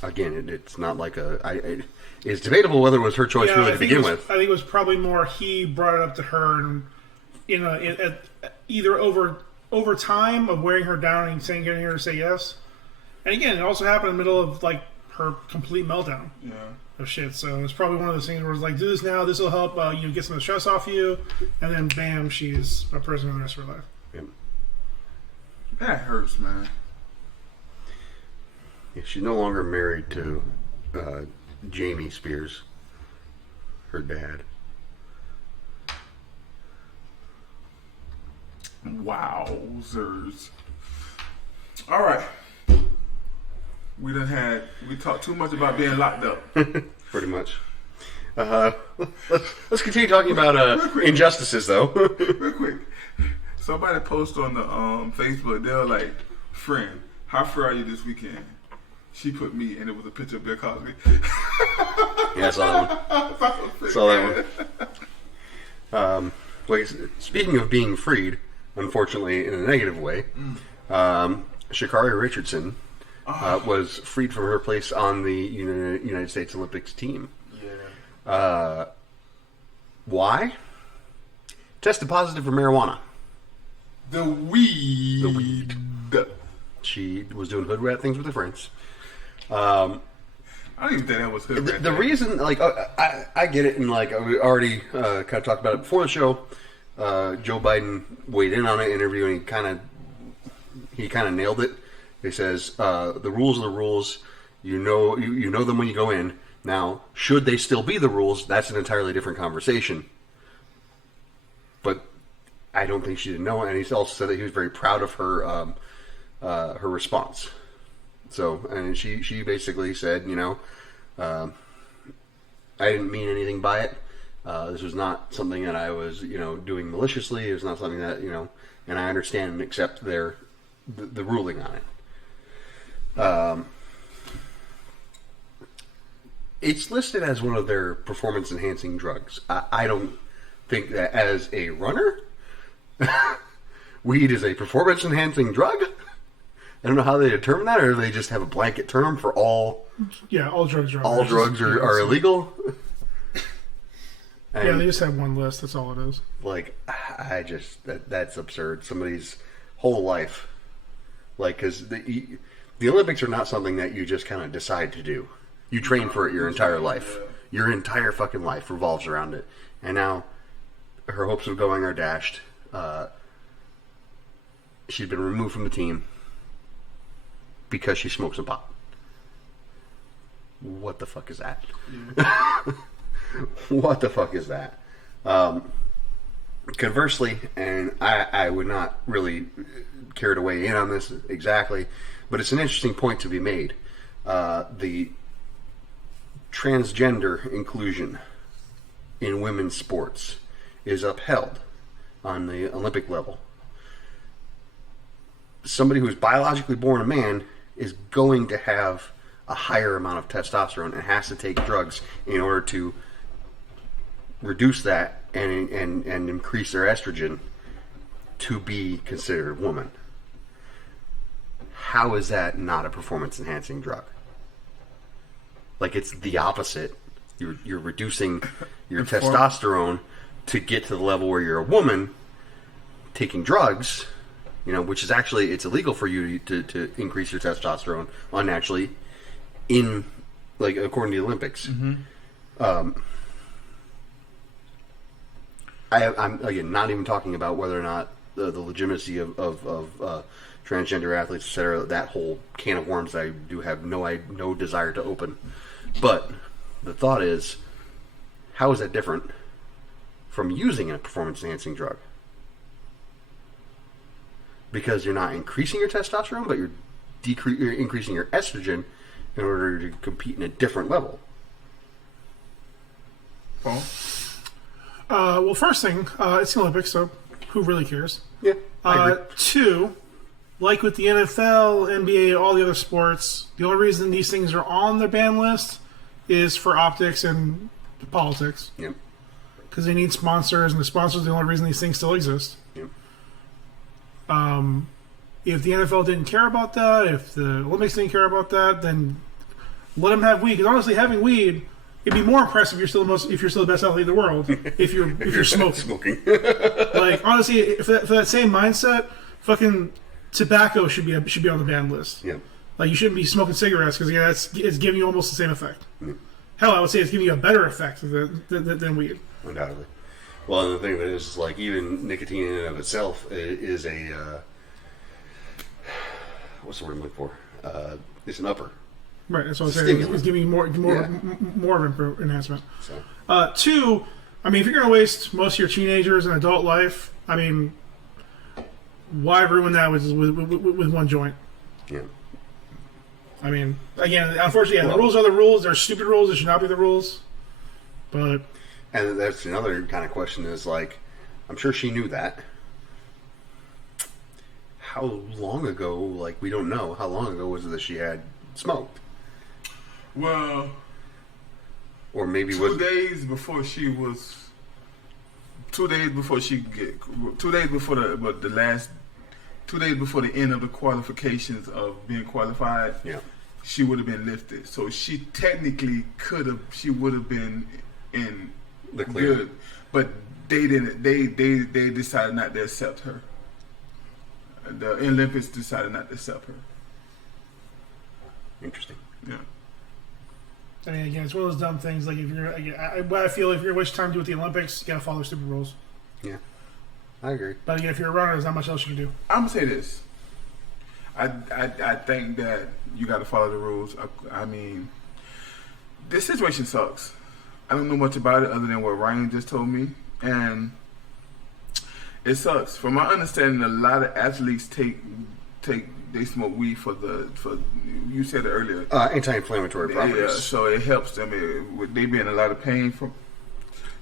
Again, it's not like it's debatable whether it was her choice really to begin with. I think it was probably more he brought it up to her, and either over time of wearing her down and getting her to say yes. And again, it also happened in the middle of like her complete meltdown. Yeah. Of shit. So it's probably one of those things where it's like, do this now. This will help get some of the stress off you, and then bam, she's a prisoner the rest of her life. Yep. That hurts, man. Yeah, she's no longer married to Jamie Spears, her dad. Wowzers. All right. We talked too much about being locked up. Pretty much. Let's continue talking about injustices, though. Real quick. Somebody posted on the Facebook, they were like, "Friend, how free are you this weekend?" She put me, and it was a picture of Bill Cosby. Yeah, I saw that one. Speaking of being freed, unfortunately in a negative way, Sha'Carri Richardson was freed from her place on the United States Olympics team. Yeah. Why? Tested positive for marijuana. The weed. She was doing hood rat things with her friends. I don't even think that was hood rat. The reason, like, I get it, and like we already kind of talked about it before the show. Joe Biden weighed in on an interview, and he kind of nailed it. He says the rules are the rules. You know them when you go in. Now, should they still be the rules? That's an entirely different conversation. But I don't think she didn't know, and he also said that he was very proud of her her response. So, and she basically said, I didn't mean anything by it. This was not something that I was, doing maliciously. It was not something that, and I understand and accept the ruling on it. It's listed as one of their performance-enhancing drugs. I don't think that as a runner, weed is a performance-enhancing drug. I don't know how they determine that, or they just have a blanket term for all. Yeah, all drugs are are illegal. Yeah, they just have one list. That's all it is. Like, that's absurd. Somebody's whole life, because the Olympics are not something that you just kind of decide to do. You train for it your entire life. Your entire fucking life revolves around it. And now, her hopes of going are dashed. She's been removed from the team because she smokes a pot. What the fuck is that? Yeah. What the fuck is that? Conversely, and I would not really care to weigh in on this exactly, but it's an interesting point to be made. The transgender inclusion in women's sports is upheld on the Olympic level. Somebody who's biologically born a man is going to have a higher amount of testosterone and has to take drugs in order to reduce that and increase their estrogen to be considered a woman. How is that not a performance-enhancing drug? Like, it's the opposite. You're reducing your testosterone to get to the level where you're a woman taking drugs, which is actually, it's illegal for you to increase your testosterone unnaturally in, according to the Olympics. Mm-hmm. I'm again not even talking about whether or not the legitimacy of transgender athletes, etc. That whole can of worms I do have no desire to open. But the thought is, how is that different from using a performance-enhancing drug? Because you're not increasing your testosterone, but you're increasing your estrogen in order to compete in a different level. Paul? Well, first thing, it's the Olympics, so who really cares? Yeah, I agree. Two, like with the NFL, NBA, all the other sports, the only reason these things are on their ban list is for optics and politics. Yep. Because they need sponsors, and the sponsors are the only reason these things still exist. Yep. If the NFL didn't care about that, if the Olympics didn't care about that, then let them have weed. Because honestly, having weed, it'd be more impressive if you're still the best athlete in the world if you're smoking. Honestly, for that same mindset, fucking tobacco should be on the ban list. Yep. You shouldn't be smoking cigarettes because it's giving you almost the same effect. Hell, I would say it's giving you a better effect than weed. Undoubtedly. Well, and the thing of it is, even nicotine in and of itself is a what's the word I'm looking for? It's an upper. Right, that's what I'm saying. It's giving you more of an enhancement. So. Two, if you're going to waste most of your teenagers and adult life, why ruin that with one joint? Yeah. Again, unfortunately, the rules are the rules. They're stupid rules. They should not be the rules. But. And that's another kind of question is, I'm sure she knew that. How long ago, we don't know, how long ago was it that she had smoked? Well, or maybe 2 days before she 2 days before the end of the qualifications of being qualified. Yeah. She would have been lifted. So she technically she would have been in the clear. Good, but they didn't. They decided not to accept her. The Olympics decided not to accept her. Interesting. Yeah. Again, it's one of those dumb things. I feel if you're wasting time to do with the Olympics, you gotta follow stupid rules. Yeah, I agree. But again, if you're a runner, there's not much else you can do. I'm gonna say this. I think that you got to follow the rules. This situation sucks. I don't know much about it other than what Ryan just told me, and it sucks. From my understanding, a lot of athletes they smoke weed for you said it earlier, anti-inflammatory properties. Yeah, so it helps them. They be in a lot of pain from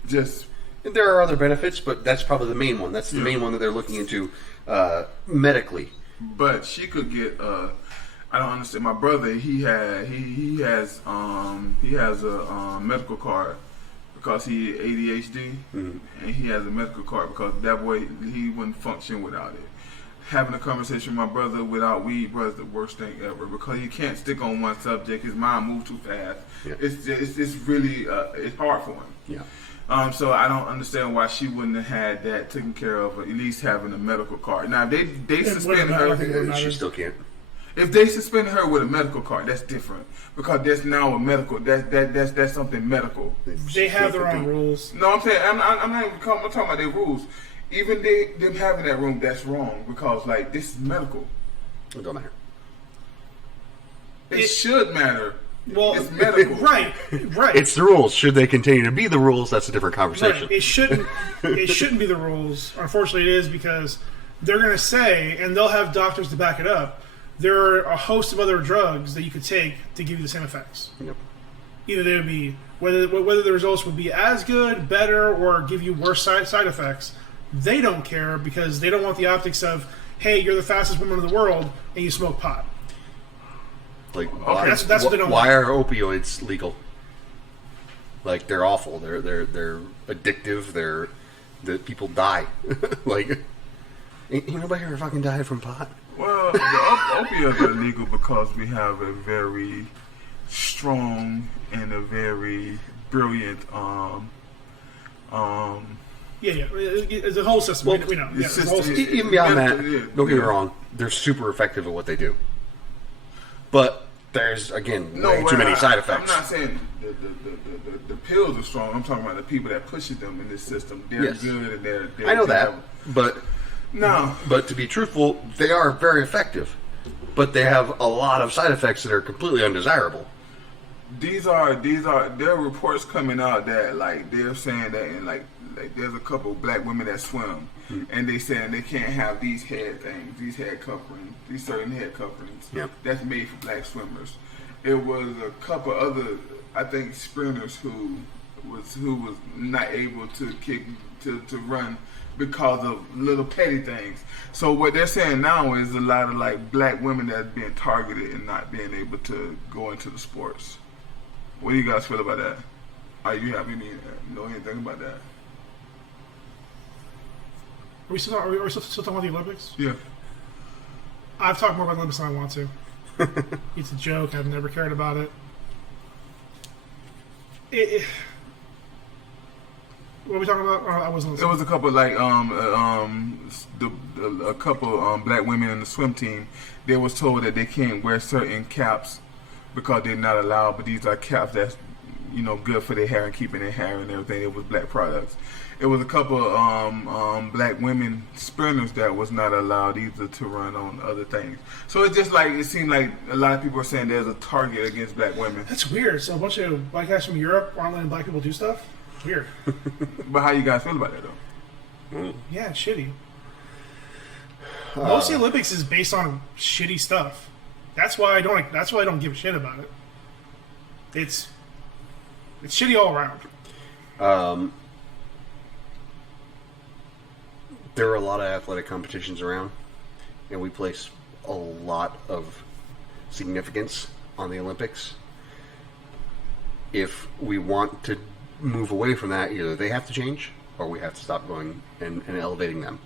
Just There are other benefits, but that's probably the main one. That's the main one that they're looking into medically. but she could get. I don't understand. My brother, he has a medical card because he ADHD, and he has a medical card because that way he wouldn't function without it. Having a conversation with my brother without weed, bro, is the worst thing ever because he can't stick on one subject. His mind moves too fast. Yeah. It's really it's hard for him. Yeah. So I don't understand why she wouldn't have had that taken care of, or at least having a medical card. Now they suspended her. She still can't. If they suspended her with a medical card, that's different because that's now a medical. That's something medical. They have their own rules. No, I'm saying I'm not even talking about their rules. Even them having that room, that's wrong because like this is medical. It don't matter. It should matter. Well, it's medical. Right. It's the rules. Should they continue to be the rules? That's a different conversation. Right. It shouldn't be the rules. Unfortunately, it is because they're going to say, and they'll have doctors to back it up. There are a host of other drugs that you could take to give you the same effects. Yep. Either they would be whether the results would be as good, better, or give you worse side effects. They don't care because they don't want the optics of, hey, you're the fastest woman in the world and you smoke pot. Like, That's what they don't why want. are opioids legal? Like, they're awful. They're addictive. The people die. Like, ain't nobody ever fucking died from pot. Well, the opioids are illegal because we have a very strong and a very brilliant Yeah. It's a whole system. Well, we know. Yeah, it's it's a whole just- system. Even beyond that, don't get me Yeah. wrong, they're super effective at what they do. But there's, again, way too many side effects. I'm not saying the pills are strong. I'm talking about the people that pushes them in this system. They're Yes. good and they're I know that, but No. to be truthful, they are very effective. But they have a lot of side effects that are completely undesirable. There are reports coming out that like they're saying that and like there's a couple of black women that swim and they saying they can't have these head things, these head coverings, these certain head coverings that's made for black swimmers. It was a couple other I think sprinters who was not able to run because of little petty things. So what they're saying now is a lot of like black women that's being targeted and not being able to go into the sports. What do you guys feel about that? Are you have any know anything about that? Are we still talking about the Olympics? Yeah. I've talked more about the Olympics than I want to. It's a joke. I've never cared about it. What are we talking about? Oh, I wasn't listening. There was a couple like a couple black women in the swim team. They was told that they can't wear certain caps because they're not allowed. But these are caps that's good for their hair and keeping their hair and everything. It was black products. It was a couple black women sprinters that was not allowed either to run on other things. So it seemed like a lot of people are saying there's a target against black women. That's weird. So a bunch of black guys from Europe aren't letting black people do stuff? Weird. But how you guys feel about that though? Yeah, it's shitty. Most of the Olympics is based on shitty stuff. That's why I don't give a shit about it. It's shitty all around. There are a lot of athletic competitions around, and we place a lot of significance on the Olympics. If we want to move away from that, either they have to change, or we have to stop going and elevating them.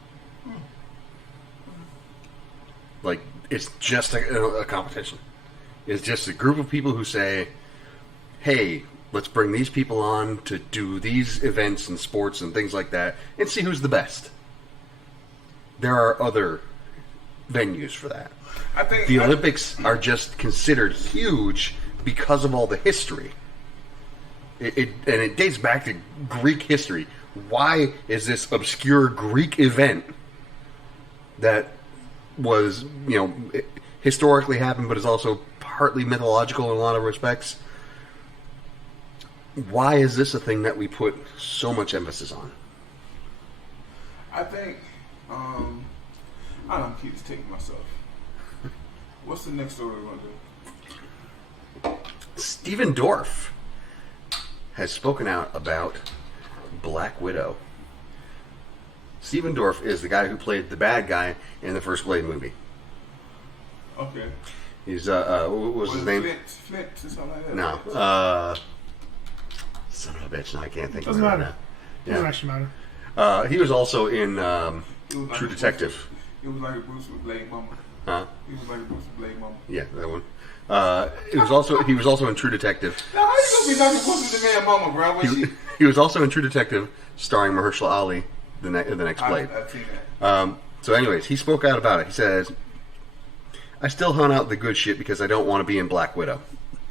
Like, it's just a competition. It's just a group of people who say, hey, let's bring these people on to do these events and sports and things like that, and see who's the best. There are other venues for that. I think The Olympics are just considered huge because of all the history. It dates back to Greek history. Why is this obscure Greek event that was, historically happened, but is also partly mythological in a lot of respects? Why is this a thing that we put so much emphasis on? I think I don't keep taking myself. What's the next story we're gonna do? Stephen Dorff has spoken out about Black Widow. Steven Dorff is the guy who played the bad guy in the first Blade movie. Okay. He's what was his name? Flint or something like that. No. Son of a bitch. No, I can't think Doesn't of it matter. right now. Doesn't Yeah. actually matter. He was also in It was like True Detective. It was like a Bruce with Blade Mama. Huh? He was like a Bruce with Blade Mama. Yeah, that one. He was also in True Detective. Now, how you gonna be like a Bruce with the man Mama, bro? When she... He was also in True Detective, starring Mahershala Ali, the next Blade. I've seen that. So, anyways, he spoke out about it. He says, "I still hunt out the good shit because I don't want to be in Black Widow.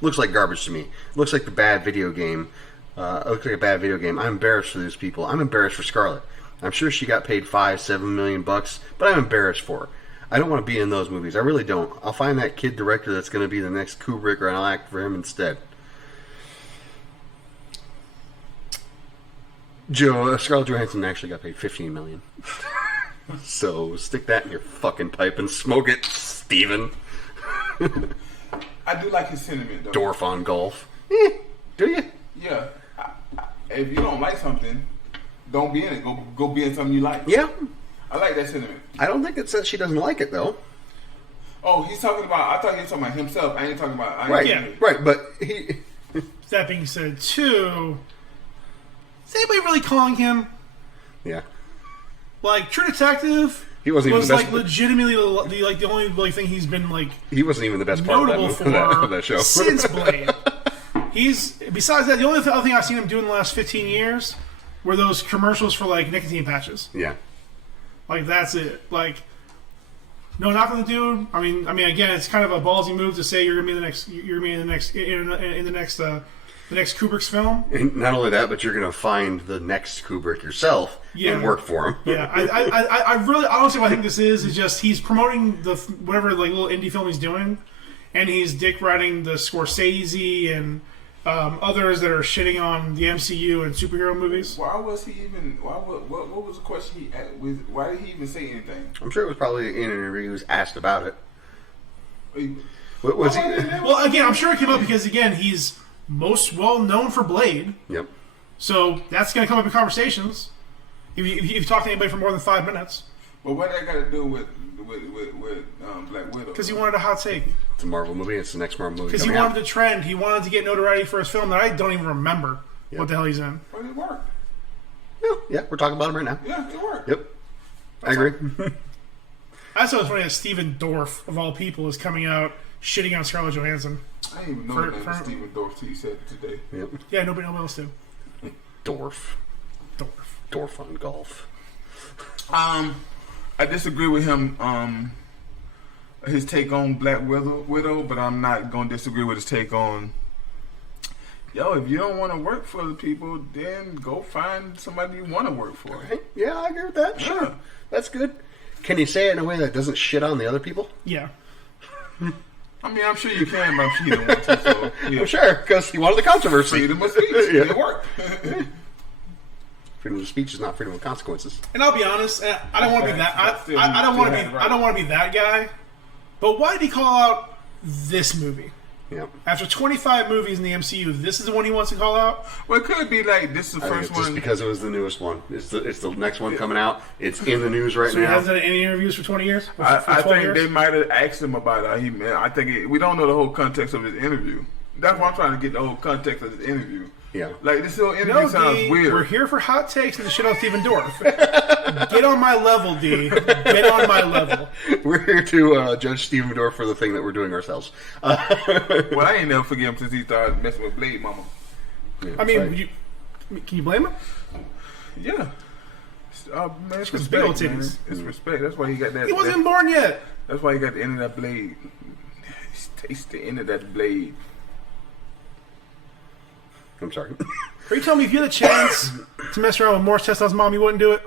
Looks like garbage to me. Looks like the bad video game. Looks like a bad video game. I'm embarrassed for these people. I'm embarrassed for Scarlett. I'm sure she got paid $5-7 million bucks, but I'm embarrassed for her. I don't want to be in those movies. I really don't. I'll find that kid director that's going to be the next Kubrick, or I'll act for him instead." Scarlett Johansson actually got paid $15 million. So stick that in your fucking pipe and smoke it, Steven. I do like his sentiment, though. Dorf on golf. Do you? Yeah. If you don't like something, don't be in it. Go be in something you like. Yeah. I like that sentiment. I don't think it says she doesn't like it, though. Oh, he's talking about... I thought he was talking about himself. I ain't talking about... Right, Yeah. right, but he... That being said, too, is anybody really calling him Yeah. like True Detective? He wasn't even was the best. like legitimately the only thing he's been like He wasn't even the best part notable of for that show. since Blade. He's besides that, the only other thing I've seen him do in the last 15 years were those commercials for like nicotine patches. Yeah. Like that's it. Like no knock on the dude. I mean again, it's kind of a ballsy move to say you're gonna be the next the next Kubrick's film. And not only that, but you're going to find the next Kubrick yourself and work for him. Yeah, I really honestly what I think this is just he's promoting the whatever like little indie film he's doing, and he's dick riding the Scorsese and others that are shitting on the MCU and superhero movies. Why was he even... What was the question he asked? Why did he even say anything? I'm sure it was probably in an interview he was asked about it. What was he? Well, again, I'm sure it came up because again he's most well known for Blade. Yep. So that's going to come up in conversations. If you talk to anybody for more than 5 minutes. But what that got to do with Black Widow? Because he wanted a hot take. It's a Marvel movie. It's the next Marvel movie. Because he wanted to trend. He wanted to get notoriety for his film that I don't even remember what the hell he's in. But it worked. Yeah, we're talking about him right now. Yeah, it worked. Yep. I agree. I thought it was funny that Steven Dorff, of all people, is coming out shitting on Scarlett Johansson. I didn't even know the name was Steven Dorff till you said it today. Yep. Yeah, nobody else did. Dorff. Dorff. Dorff on golf. I disagree with him. His take on Black Widow, but I'm not gonna disagree with his take on. Yo, if you don't want to work for the people, then go find somebody you want to work for. Right? Yeah, I agree with that. Sure. Yeah. That's good. Can you say it in a way that doesn't shit on the other people? Yeah. I mean, I'm sure you can, but I'm sure you don't want to. So, yeah. I'm sure, because he wanted the controversy. Freedom of speech. Yeah. It worked. Freedom of speech is not freedom of consequences. And I'll be honest, I don't want to be that. I don't want to be. I don't want to be that guy. But why did he call out this movie? Yeah. After 25 movies in the MCU, this is the one he wants to call out? Well, it could be like this is the I think first it's just one. because it was the newest one. It's the next one coming out. It's in the news right So he now. hasn't done any interviews for 20 years? For I 12 think years? they might have asked him about it. I think we don't know the whole context of his interview. That's why I'm trying to get the whole context of his interview. Yeah. Like this whole interview No, sounds D, weird. we're here for hot takes and the shit on Steven Dorff. Get on my level, D. Get on my level. We're here to judge Steven Dorff for the thing that we're doing ourselves. Well, I ain't never forget him since he started messing with Blade Mama. Yeah, I mean, right. can you blame him? Yeah. Man, it's It's big old respect, man. titties. It's respect. That's why he got that. He wasn't born yet. That's why he got the end of that blade. Taste the end of that blade. I'm sorry. Are you telling me if you had a chance to mess around with Morris Chestnut's mom, you wouldn't do it?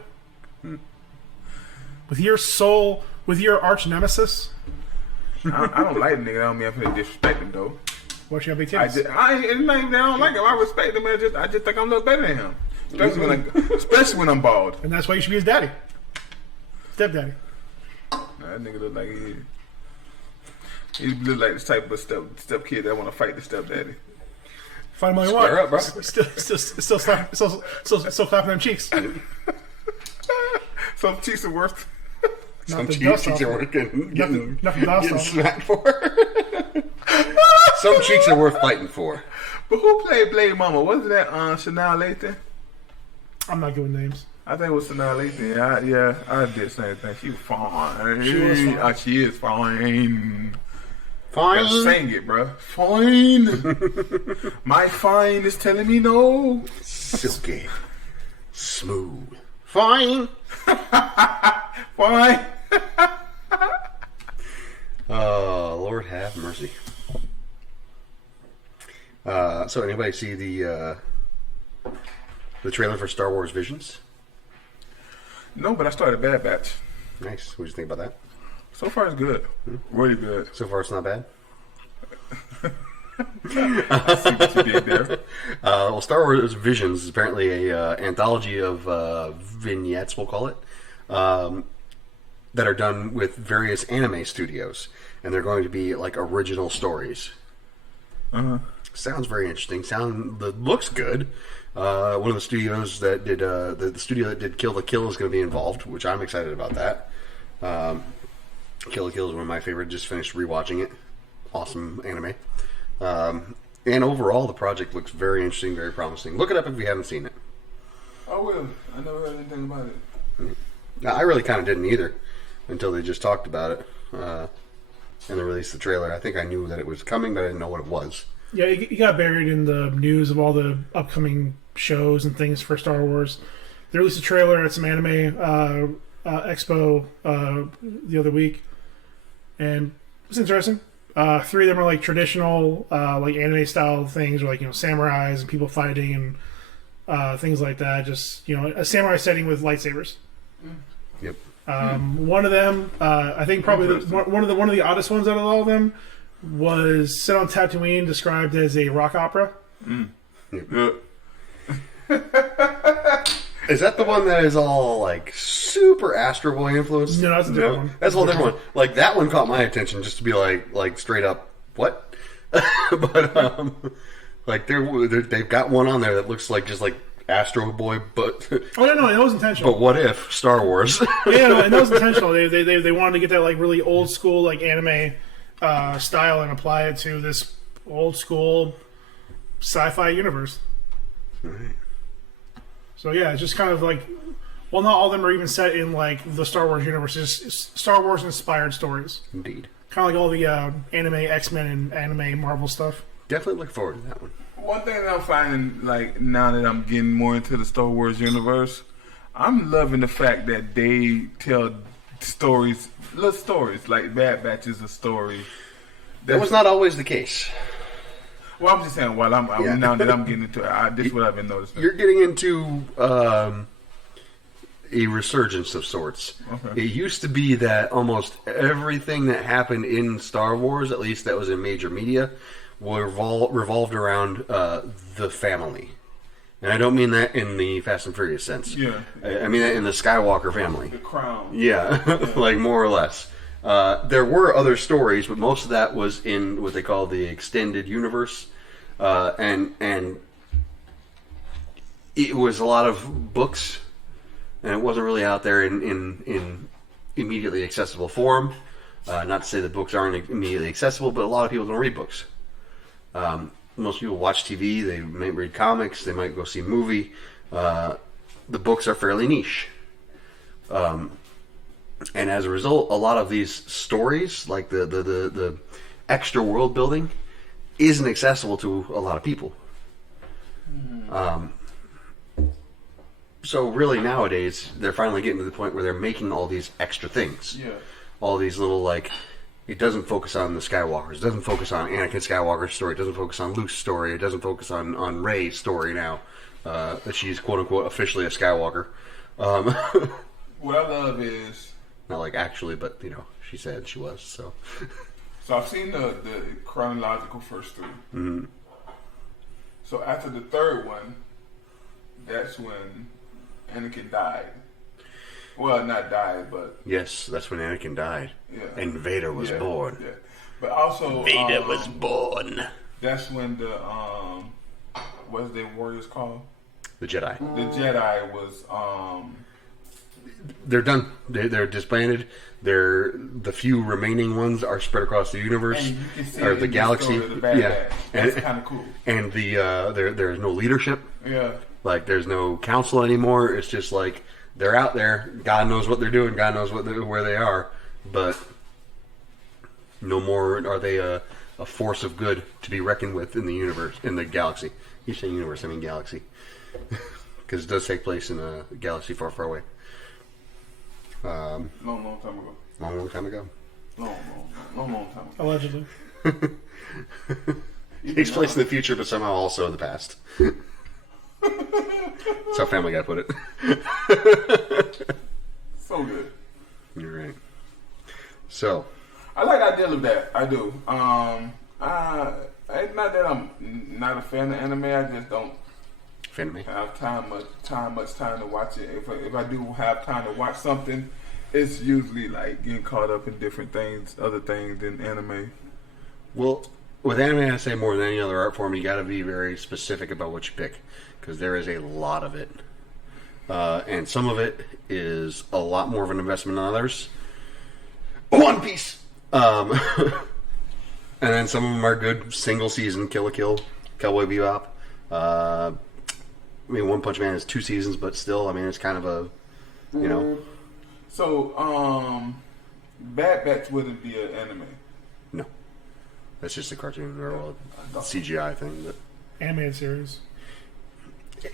With your soul, with your arch nemesis? I don't like the nigga. I don't mean I'm finna disrespect him though. What's your big I titties? just, it's not even that I don't like him. I respect him. I just think I'm a little better than him. Especially when I'm bald. And that's why you should be his daddy. Stepdaddy. That nigga look like he look like the type of step kid that want to fight the stepdaddy. Find them all you Square want. up, bro. Still clapping them cheeks. Some cheeks are worth. Some the cheeks dust off are it. worth getting Nothing dust getting off. smacked for. Some cheeks are worth fighting for. But who played Blade Mama? Wasn't that Shania Lathan? I'm not good with names. I think it was Shania Lathan. I did the same thing. She was fine. She was fine. She is fine. Fine. Gotta sing it, bro. Fine. My fine is telling me no. Silky. Smooth. Fine. Fine. Oh, Lord have mercy. So anybody see the trailer for Star Wars Visions? No, but I started Bad Batch. Nice. What did you think about that? So far, it's good. Really good. So far, it's not bad. I see what you did there. Well, Star Wars Visions is apparently a anthology of vignettes, we'll call it, that are done with various anime studios, and they're going to be like original stories. Sounds very interesting. Looks good. One of the studios that did the studio that did Kill la Kill is going to be involved, which I'm excited about that. Kill la Kill is one of my favorite. Just finished rewatching it. Awesome anime. And overall, the project looks very interesting, very promising. Look it up if you haven't seen it. I will. I never heard anything about it. I really kind of didn't either until they just talked about it and they released the trailer. I think I knew that it was coming, but I didn't know what it was. Yeah, you got buried in the news of all the upcoming shows and things for Star Wars. They released a trailer at some anime expo the other week, and it was interesting. 3 of them are like traditional, like anime style things, or like samurais and people fighting and things like that. Just a samurai setting with lightsabers. Yep. One of them, I think probably one of the oddest ones out of all of them, was set on Tatooine, described as a rock opera. Yep. Is that the one that is all like super Astro Boy influenced? No, that's a different one. That's a whole different one. Like that one caught my attention just to be like straight up what? But like they've got one on there that looks like just like Astro Boy, but Oh no, it was intentional. but what if Star Wars? Yeah, no, and that was intentional. They wanted to get that like really old school like anime style and apply it to this old school sci-fi universe. Right. So yeah, it's just kind of like, well, not all of them are even set in like the Star Wars universe. It's just Star Wars inspired stories. Indeed. Kind of like all the anime X-Men and anime Marvel stuff. Definitely look forward to that one. One thing that I'm finding, like, now that I'm getting more into the Star Wars universe, I'm loving the fact that they tell stories, little stories, like Bad Batch is a story. That was not always the case. Well, I'm just saying, while Yeah. now that I'm getting into it, this is what I've been noticing. You're getting into a resurgence of sorts. Okay. It used to be that almost everything that happened in Star Wars, at least that was in major media, revolved around the family. And I don't mean that in the Fast and Furious sense. Yeah. I mean that in the Skywalker family. The crown. Yeah, like more or less. There were other stories, but most of that was in what they call the extended universe, and it was a lot of books, and it wasn't really out there in immediately accessible form. Not to say that books aren't immediately accessible, but a lot of people don't read books. Most people watch TV. They might read comics. They might go see a movie. The books are fairly niche. And as a result, a lot of these stories, like the extra world building, isn't accessible to a lot of people. So really nowadays, they're finally getting to the point where they're making all these extra things. Yeah. All these little, like, it doesn't focus on the Skywalkers. It doesn't focus on Anakin Skywalker's story. It doesn't focus on Luke's story. It doesn't focus on Rey's story now. That she's, quote-unquote, officially a Skywalker. What I love is, Not like actually, but, she said she was, so. so I've seen the chronological first 3. Mm-hmm. So after the third one, that's when Anakin died. Well, not died, but Yes, that's when Anakin died. yeah. And Vader was born. Yeah. But also Vader was born. That's when the what is the Warriors called? The Jedi. The Jedi was They're done. They're disbanded. The few remaining ones are spread across the universe and you can see or it the in galaxy. story of the Bad Batch. That's kind of cool. And there's no leadership. Yeah. Like there's no council anymore. It's just like they're out there. God knows what they're doing. God knows where they are. But no more are they a force of good to be reckoned with in the universe, in the galaxy. You say universe, I mean galaxy, because it does take place in a galaxy far, far away. Long time ago. Long time ago. Long time ago. Allegedly. It takes place in the future, but somehow also in the past. That's how Family Guy put it. So good. You're right. So, I like the idea of that. I do. It's not that I'm not a fan of anime. I just don't Anime. have much time to watch it. If I do have time to watch something, it's usually like getting caught up in different things, other things than anime. Well, with anime, I say more than any other art form, you got to be very specific about what you pick, because there is a lot of it, and some of it is a lot more of an investment than others. One Piece. And then some of them are good single season, Kill la Kill, Cowboy Bebop. I mean, One Punch Man is 2 seasons, but still, I mean, it's kind of a, you know. So, Bad Batch wouldn't be an anime. No. That's just a cartoon or a CGI thing. But Animated series.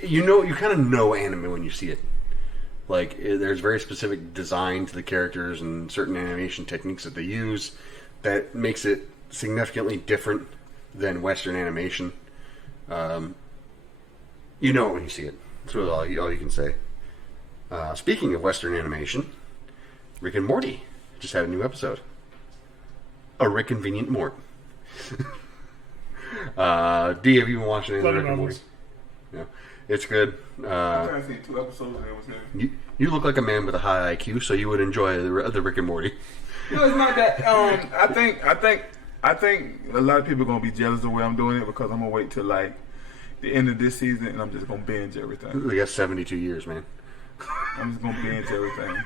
you kind of know anime when you see it. Like, there's very specific design to the characters and certain animation techniques that they use that makes it significantly different than Western animation. You know it when you see it. That's really all you can say. Speaking of Western animation, Rick and Morty just had a new episode. A Rick Convenient Mort. D, have you been watching any of Rick and Morty? Yeah, it's good. I've seen 2 episodes and it was good. You look like a man with a high IQ, so you would enjoy the Rick and Morty. No, it's not that. I think a lot of people are gonna be jealous of the way I'm doing it because I'm gonna wait till like the end of this season and I'm just gonna binge everything. We got 72 years, man. I'm just gonna binge everything.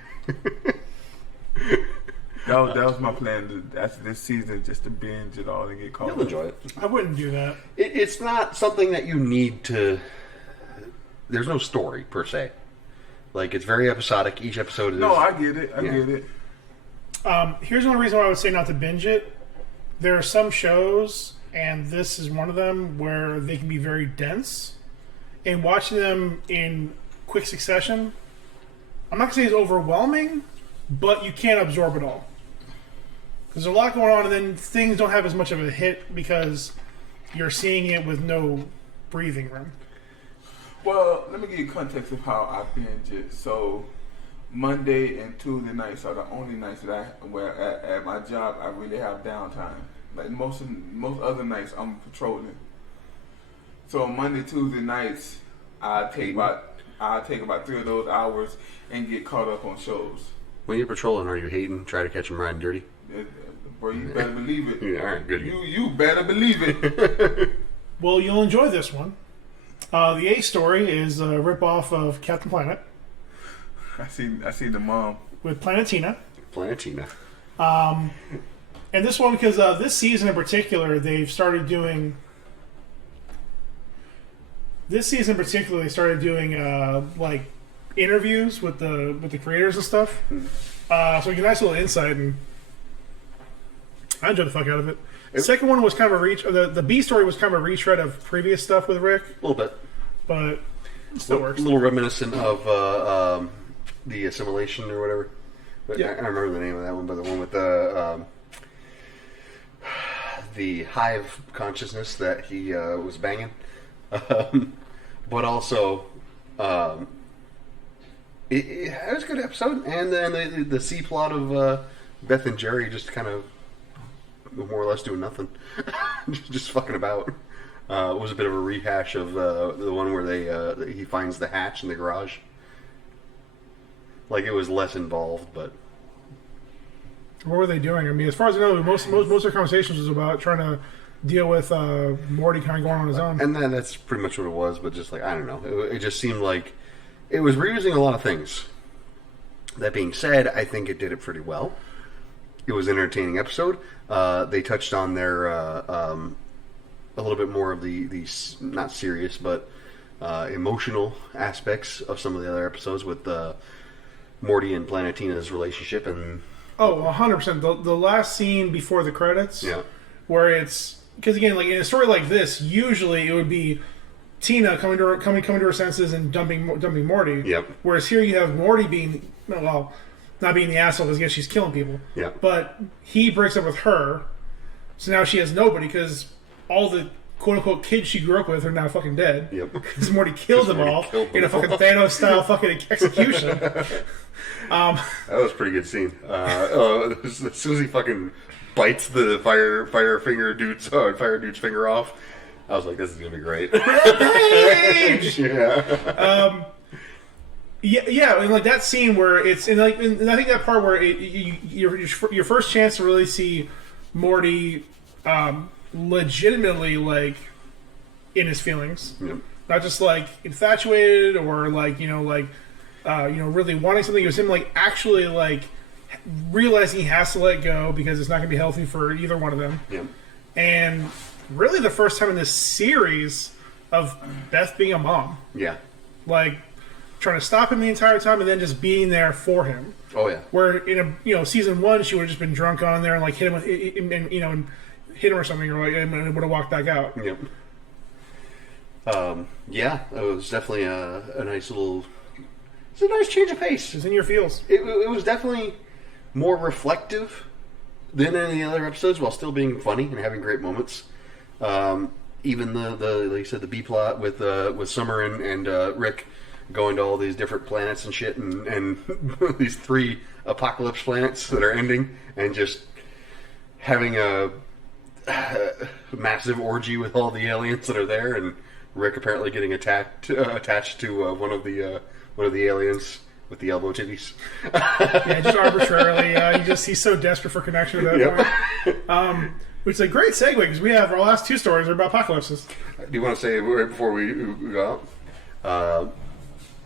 That was my plan after this season, just to binge it all and get caught. You'll enjoy it. I wouldn't do that. It's not something that you need to. There's no story per se. Like, it's very episodic. Each episode is. No, I get it. I get it. Here's one reason why I would say not to binge it. There are some shows, and this is one of them, where they can be very dense. And watching them in quick succession, I'm not going to say it's overwhelming, but you can't absorb it all. There's a lot going on, and then things don't have as much of a hit because you're seeing it with no breathing room. Well, let me give you context of how I binge it. So, Monday and Tuesday nights are the only nights that where at my job I really have downtime. Like most other nights I'm patrolling. So Monday, Tuesday nights I take about 3 of those hours and get caught up on shows. When you're patrolling, are you hating? Try to catch them riding dirty? Bro, you better believe it. Yeah, all right, good. You better believe it. Well, you'll enjoy this one. The A story is a ripoff of Captain Planet I see the mom. with Planetina. Planetina. And this one, because this season in particular, they've started doing. This season in particular, they started doing like interviews with the creators and stuff. So we get a nice little insight, and I enjoyed the fuck out of it. The second one was kind of a reach. The B story was kind of a retread of previous stuff with Rick, A little bit. but it still works. A little reminiscent of the Assimilation or whatever. But Yeah. I remember the name of that one, but the one with the hive consciousness that he was banging. But also, it was a good episode. And then the C plot of Beth and Jerry just kind of more or less doing nothing. just fucking about. It was a bit of a rehash of the one where he finds the hatch in the garage. Like, it was less involved, but What were they doing? I mean, as far as I know, most of their conversations was about trying to deal with Morty kind of going on his own. And then that's pretty much what it was, but just like, I don't know. It just seemed like it was reusing a lot of things. That being said, I think it did it pretty well. It was an entertaining episode. They touched on their a little bit more of the not serious, but emotional aspects of some of the other episodes with Morty and Planetina's relationship. And 100%. The last scene before the credits, yeah, where it's... Because again, like in a story like this, usually it would be Tina coming to her senses and dumping Morty. Yep. Whereas here you have Morty being, well, not being the asshole because she's killing people. Yeah. But he breaks up with her, so now she has nobody because all the quote unquote kids she grew up with are now fucking dead. Yep. Because Morty killed them all in a fucking Thanos style fucking execution. That was a pretty good scene. As soon as he fucking bites the fire dude's finger off, I was like, "This is gonna be great." Yeah. Yeah, and like that scene where it's and I think that part where your first chance to really see Morty legitimately like in his feelings, Yep. not just like infatuated or like really wanting something. It was him like actually like realizing he has to let go because it's not going to be healthy for either one of them. Yep. And really the first time in this series of Beth being a mom. Yeah. Like trying to stop him the entire time and then just being there for him. Oh yeah. Where in season 1 she would have just been drunk on there and like hit him with and hit him or something or like and would have walked back out. Yep. Yeah, it was definitely a nice little. It's a nice change of pace. It's in your feels. It was definitely more reflective than any other episodes, while still being funny and having great moments. Even the like you said, the B plot with Summer and Rick going to all these different planets and shit, and these 3 apocalypse planets that are ending, and just having a massive orgy with all the aliens that are there, and Rick apparently getting attached to one of the aliens with the elbow titties. Yeah, just arbitrarily. He's so desperate for connection at that point. Which is a great segue because we have our last 2 stories are about apocalypses. Do you want to say right before we go out?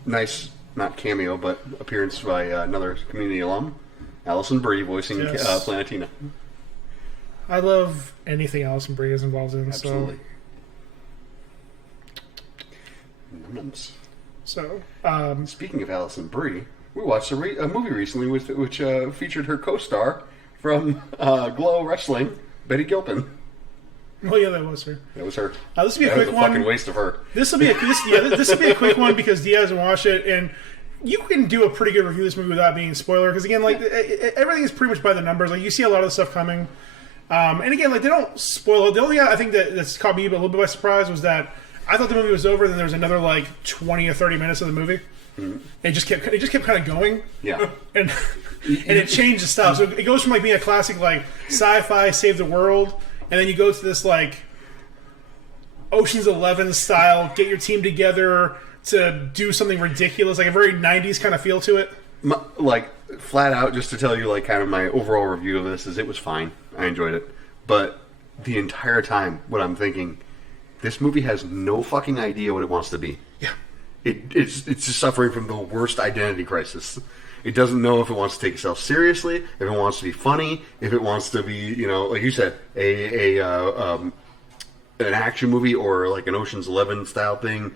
Nice, not cameo, but appearance by another Community alum, Allison Brie, voicing Planetina. I love anything Allison Brie is involved in. Absolutely. Nums. So, speaking of Allison Brie, we watched a movie recently which featured her co-star from Glow Wrestling, Betty Gilpin. Oh yeah, that was her. That was her. This will be a quick one. Fucking waste of her. This will be a quick one because Dia hasn't watched it, and you can do a pretty good review of this movie without being a spoiler. Because again, like everything is pretty much by the numbers. Like you see a lot of the stuff coming, and again, like they don't spoil it. The only thing I think that's caught me a little bit by surprise was that I thought the movie was over, and then there was another like 20 or 30 minutes of the movie. Mm-hmm. It just kept kind of going. Yeah, and it changed the style. So it goes from like being a classic like sci-fi save the world. And then you go to this like Ocean's 11 style, get your team together to do something ridiculous, like a very 90s kind of feel to it. Like flat out, just to tell you, like kind of my overall review of this is it was fine. I enjoyed it, but the entire time, what I'm thinking, this movie has no fucking idea what it wants to be. Yeah, it's just suffering from the worst identity crisis. It doesn't know if it wants to take itself seriously, if it wants to be funny, if it wants to be, like you said, an action movie or like an Ocean's 11 style thing,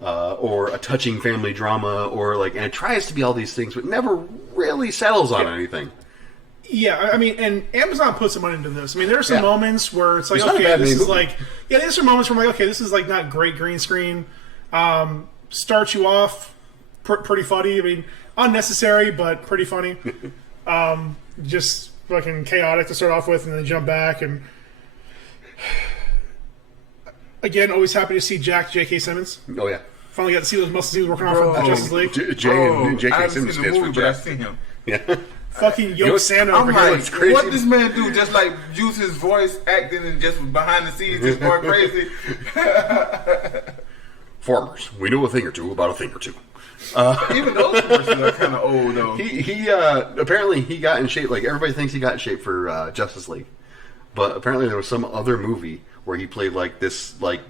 or a touching family drama, or like, and it tries to be all these things, but never really settles on anything. Yeah, I mean, and Amazon put some money into this. I mean, there are some moments where it's like, It's okay, this is like, there's some moments where I'm like, okay, this is like not great green screen. Starts you off pretty funny. I mean, unnecessary, but pretty funny. Just fucking chaotic to start off with, and then jump back. And again, always happy to see J.K. Simmons. Oh yeah, finally got to see those muscles he was working on for Justice League. J.K. Simmons stands for but I've seen him. Yeah. Fucking Yoke Santa over I'm here. like, crazy. what this man do? Just like use his voice, acting, and just behind the scenes, just going crazy. Farmers, we know a thing or two about a thing or two. Even those persons are kind of old though. He apparently he got in shape. Like everybody thinks he got in shape for Justice League, but apparently there was some other movie where he played like this like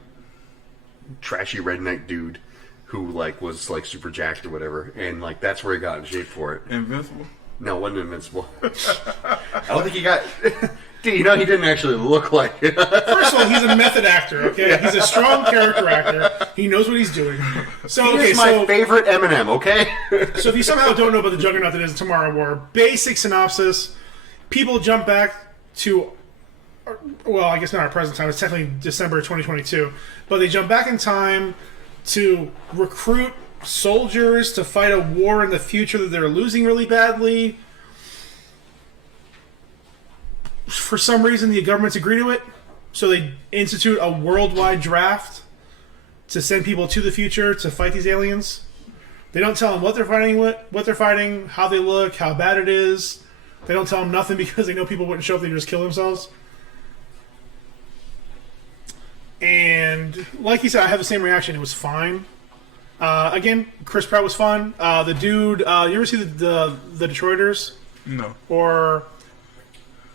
trashy redneck dude who like was like super jacked or whatever, and like that's where he got in shape for it. Invincible? No, it wasn't Invincible. I don't think he got. Dude, you know he didn't actually look like it. First of all, he's a method actor. Okay, he's a strong character actor. He knows what he's doing. So He's my favorite Eminem. Okay. So if you somehow don't know about the juggernaut that is Tomorrow War, basic synopsis: people jump back to, well, I guess not our present time. It's technically December 2022, but they jump back in time to recruit soldiers to fight a war in the future that they're losing really badly. For some reason, the government's agreed to it, so they institute a worldwide draft to send people to the future to fight these aliens. They don't tell them what they're fighting, how they look, how bad it is. They don't tell them nothing because they know people wouldn't show up, they just kill themselves. And like you said, I have the same reaction. It was fine. Again, Chris Pratt was fun. The dude, you ever see the Detroiters? No. Or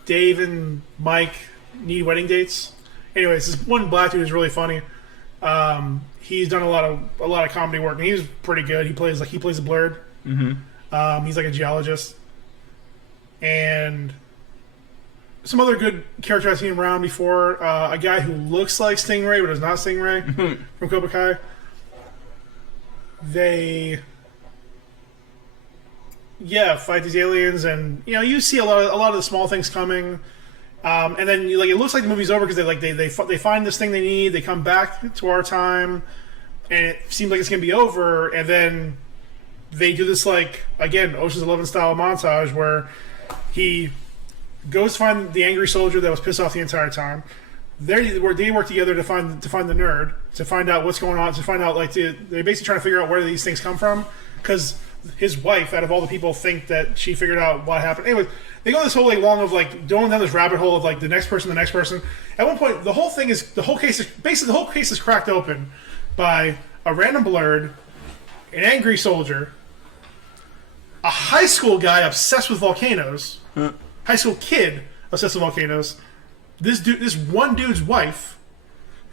Dave and Mike Need Wedding Dates? Anyways, this one black dude is really funny. He's done a lot of comedy work, and he's pretty good. He plays a Blurred. Mm-hmm. He's like a geologist, and some other good characters I've seen around before. A guy who looks like Stingray but is not Stingray from Cobra Kai. They fight these aliens, and you see a lot of the small things coming. And then it looks like the movie's over because they find this thing they need. They come back to our time, and it seems like it's gonna be over. And then they do this again Ocean's 11 style montage where he goes to find the angry soldier that was pissed off the entire time. They work together to find the nerd, to find out what's going on, to find out they're basically trying to figure out where these things come from, because his wife, out of all the people, think that she figured out what happened. Anyway, they go this whole long of going down this rabbit hole of the next person. At one point, the whole case is cracked open by a random Blurred, an angry soldier, a high school guy obsessed with volcanoes, high school kid obsessed with volcanoes. This one dude's wife,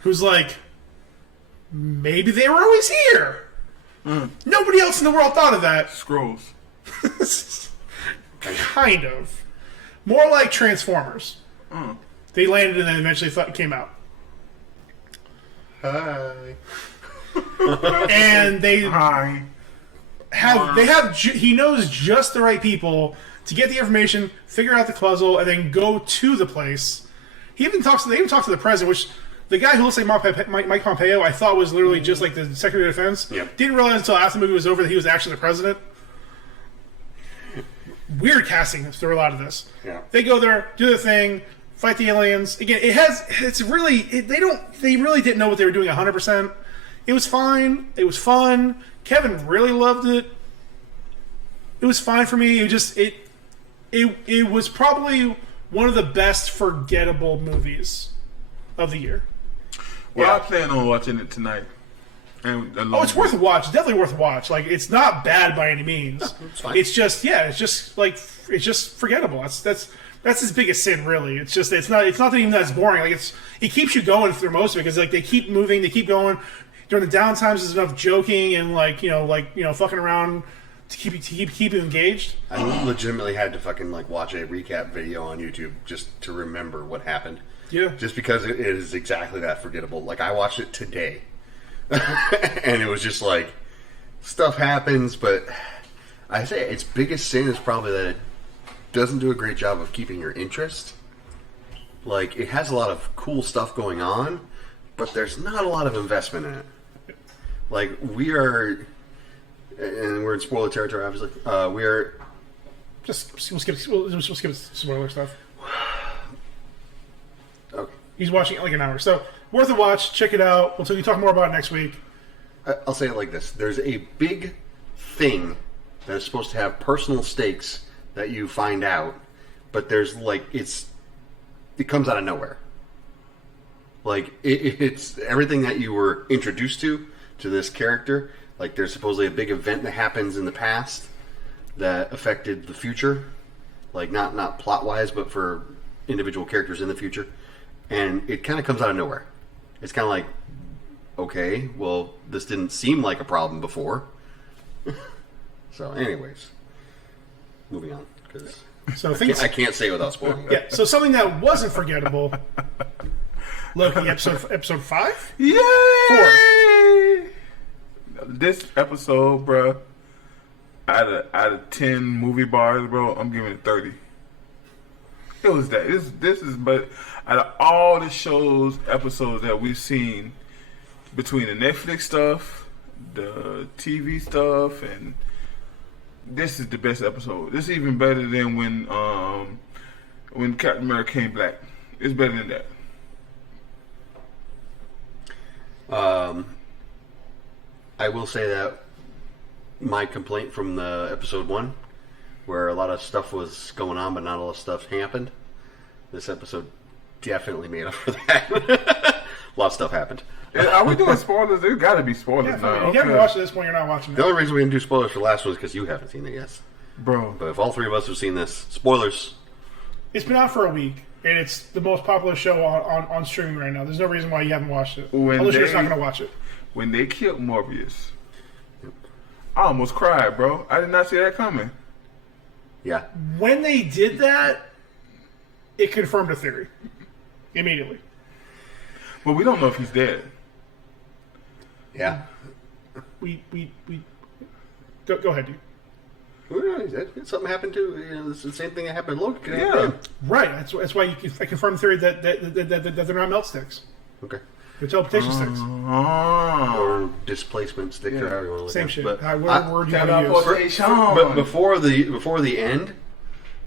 who's maybe they were always here. Nobody else in the world thought of that. Scrolls. Kind of. More like Transformers. They landed and then eventually came out. Hi. And Hi. he knows just the right people to get the information, figure out the puzzle, and then go to the place. They even talk to the president, which the guy who looks like Mike Pompeo, I thought was literally just like the Secretary of Defense. Yep. Didn't realize until after the movie was over that he was actually the president. Weird casting through a lot of this. Yeah. They go there, do their thing, fight the aliens. Again, they really didn't know what they were doing 100%. It was fine. It was fun. Kevin really loved it. It was fine for me. It was probably one of the best forgettable movies of the year. Well, I plan on watching it tonight. It's worth a watch. Definitely worth a watch. It's not bad by any means. It's fine. It's just it's just forgettable. That's his biggest sin, really. It's not even that it's boring. It keeps you going through most of it because they keep moving, they keep going. During the downtimes, there's enough joking and fucking around to keep you engaged. I legitimately had to fucking watch a recap video on YouTube just to remember what happened. Yeah. Just because it is exactly that forgettable. I watched it today. And it was just stuff happens, but I say its biggest sin is probably that it doesn't do a great job of keeping your interest. It has a lot of cool stuff going on, but there's not a lot of investment in it. We are, and we're in spoiler territory, obviously. We are. We'll skip spoiler stuff. Okay. He's watching it an hour, so worth a watch. Check it out. We'll talk more about it next week. I'll say it like this: there's a big thing that is supposed to have personal stakes that you find out, but there's it comes out of nowhere. It's everything that you were introduced to this character. There's supposedly a big event that happens in the past that affected the future. Not plot wise, but for individual characters in the future. and it kind of comes out of nowhere. It's kind of like, okay, well, this didn't seem like a problem before. So, anyways, moving on, because So I can't say it without spoiling it. Yeah. So something that wasn't forgettable. Loki episode 5. Yay! 4. This episode, bro. Out of 10 movie bars, bro, I'm giving it 30. It was that. This is, but out of all the episodes that we've seen, between the Netflix stuff, the TV stuff, and this is the best episode. This is even better than when Captain America came black. It's better than that. I will say that my complaint from the episode 1, where a lot of stuff was going on but not a lot of stuff happened, this episode definitely made up for that. A lot of stuff happened. Are we doing spoilers? There's got to be spoilers now. If you haven't watched it at this point, you're not watching it. The only reason we didn't do spoilers for the last one is because you haven't seen it yet. Bro. But if all three of us have seen this, spoilers. It's been out for a week, and it's the most popular show on streaming right now. There's no reason why you haven't watched it. Unless you're just not going to watch it. When they killed Morbius, I almost cried, bro. I did not see that coming. Yeah. When they did that, it confirmed a theory. Immediately. But we don't know if he's dead. Yeah. We go ahead, dude. Who knows? Something happened to it's the same thing that happened to Loki. Yeah. Right. That's why I confirmed the theory that they're not melt sticks. Okay. They're teleportation sticks. Or displacement stick, or however you want to look Same at it. shit. But Whatever word you want to use. but before the end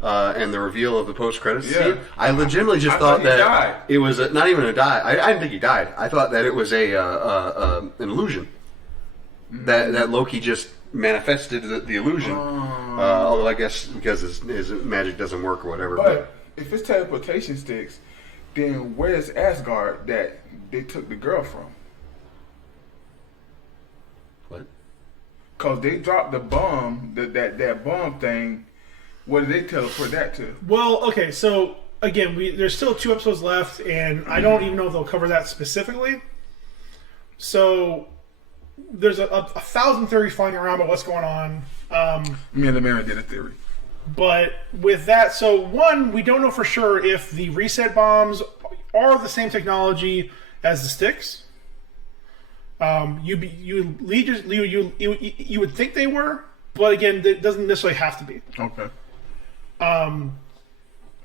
and the reveal of the post credits scene, I legitimately just thought that it was not even a die. I didn't think he died. I thought that it was an illusion. That Loki just manifested the illusion. Although I guess because his magic doesn't work or whatever. But if it's teleportation sticks, then where's Asgard that they took the girl from? What? Because they dropped the bomb, that bomb thing. What did they teleport that to? Well, okay, so again, there's still 2 episodes left, and I don't even know if they'll cover that specifically. So there's a 1,000 theories flying around about what's going on. Me and the man did a theory. But with that, so one, we don't know for sure if the reset bombs are the same technology as the sticks. You would think they were, but again, it doesn't necessarily have to be. Okay.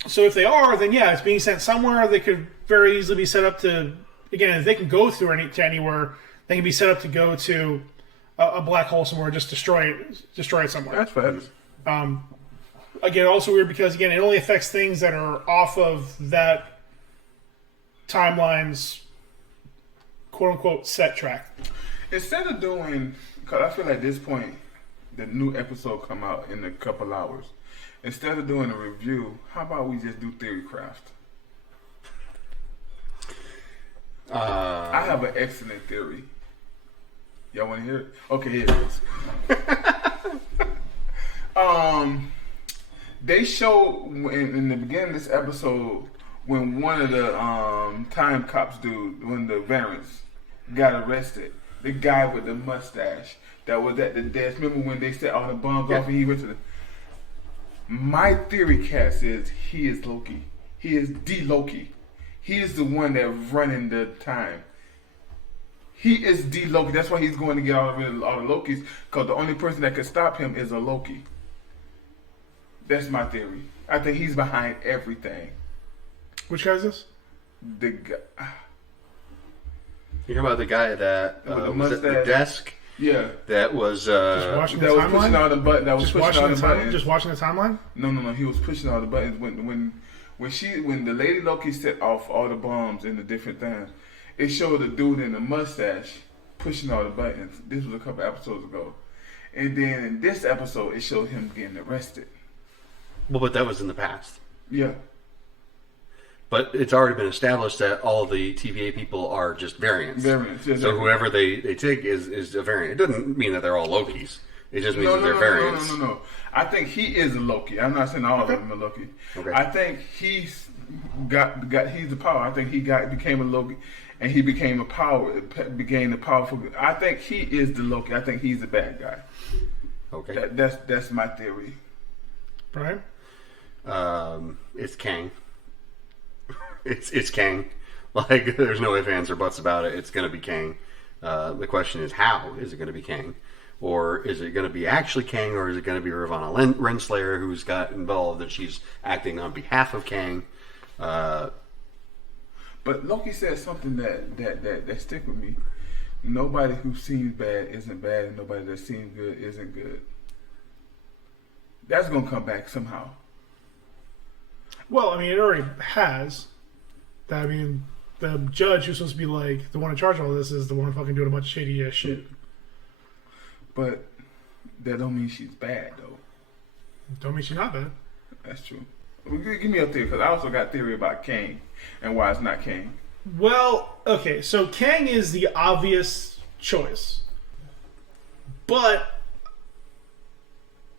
So if they are, then yeah, it's being sent somewhere. They could very easily be set up to, again, if they can go through anywhere, they can be set up to go to a black hole somewhere, just destroy it somewhere. That's fast. Again, also weird because again, it only affects things that are off of that timeline's quote unquote set track. Instead of doing, because I feel like at this point, the new episode come out in a couple hours. Instead of doing a review, how about we just do theory craft? I have an excellent theory. Y'all want to hear it? Okay, here it is. They show in the beginning of this episode when one of the time cops when the variants got arrested. The guy with the mustache that was at the desk. Remember when they set all the bombs off and he went to the... My theory cast is he is Loki. He is the Loki. He is the one that's running the time. He is the Loki. That's why he's going to get all the Lokis, because the only person that can stop him is a Loki. That's my theory. I think he's behind everything. Which guy is this? The guy. You hear about the guy that was at the desk? Yeah. That was just watching the timeline? Pushing all the buttons. That was just pushing all the buttons. Just watching the timeline? No. He was pushing all the buttons when the Lady Loki set off all the bombs in the different things. It showed the dude in the mustache pushing all the buttons. This was a couple episodes ago, and then in this episode, it showed him getting arrested. Well, but that was in the past. Yeah. But it's already been established that all the TVA people are just variants. Variants. Yeah, so whoever they take is a variant. It doesn't mean that they're all Lokis. It just means that they're variants. No. I think he is a Loki. I'm not saying all of them are Loki. Okay. I think he's he's the power. I think he became a Loki, and he became became the powerful. I think he is the Loki. I think he's the bad guy. Okay. That's my theory. Brian? It's Kang. It's Kang. Like, there's no ifs, ands, or buts about it. It's going to be Kang. The question is, how is it going to be Kang? Or is it going to be actually Kang, or is it going to be Ravonna Renslayer who's got involved and she's acting on behalf of Kang? But Loki said something that stick with me. Nobody who seems bad isn't bad, and nobody that seems good isn't good. That's going to come back somehow. Well, I mean, it already has. I mean, the judge who's supposed to be like the one in charge of all this is the one fucking doing a bunch of shady ass shit. But that don't mean she's bad, though. Don't mean she's not bad. That's true. Well, give me a theory, because I also got a theory about Kang and why it's not Kang. Well, okay, so Kang is the obvious choice. But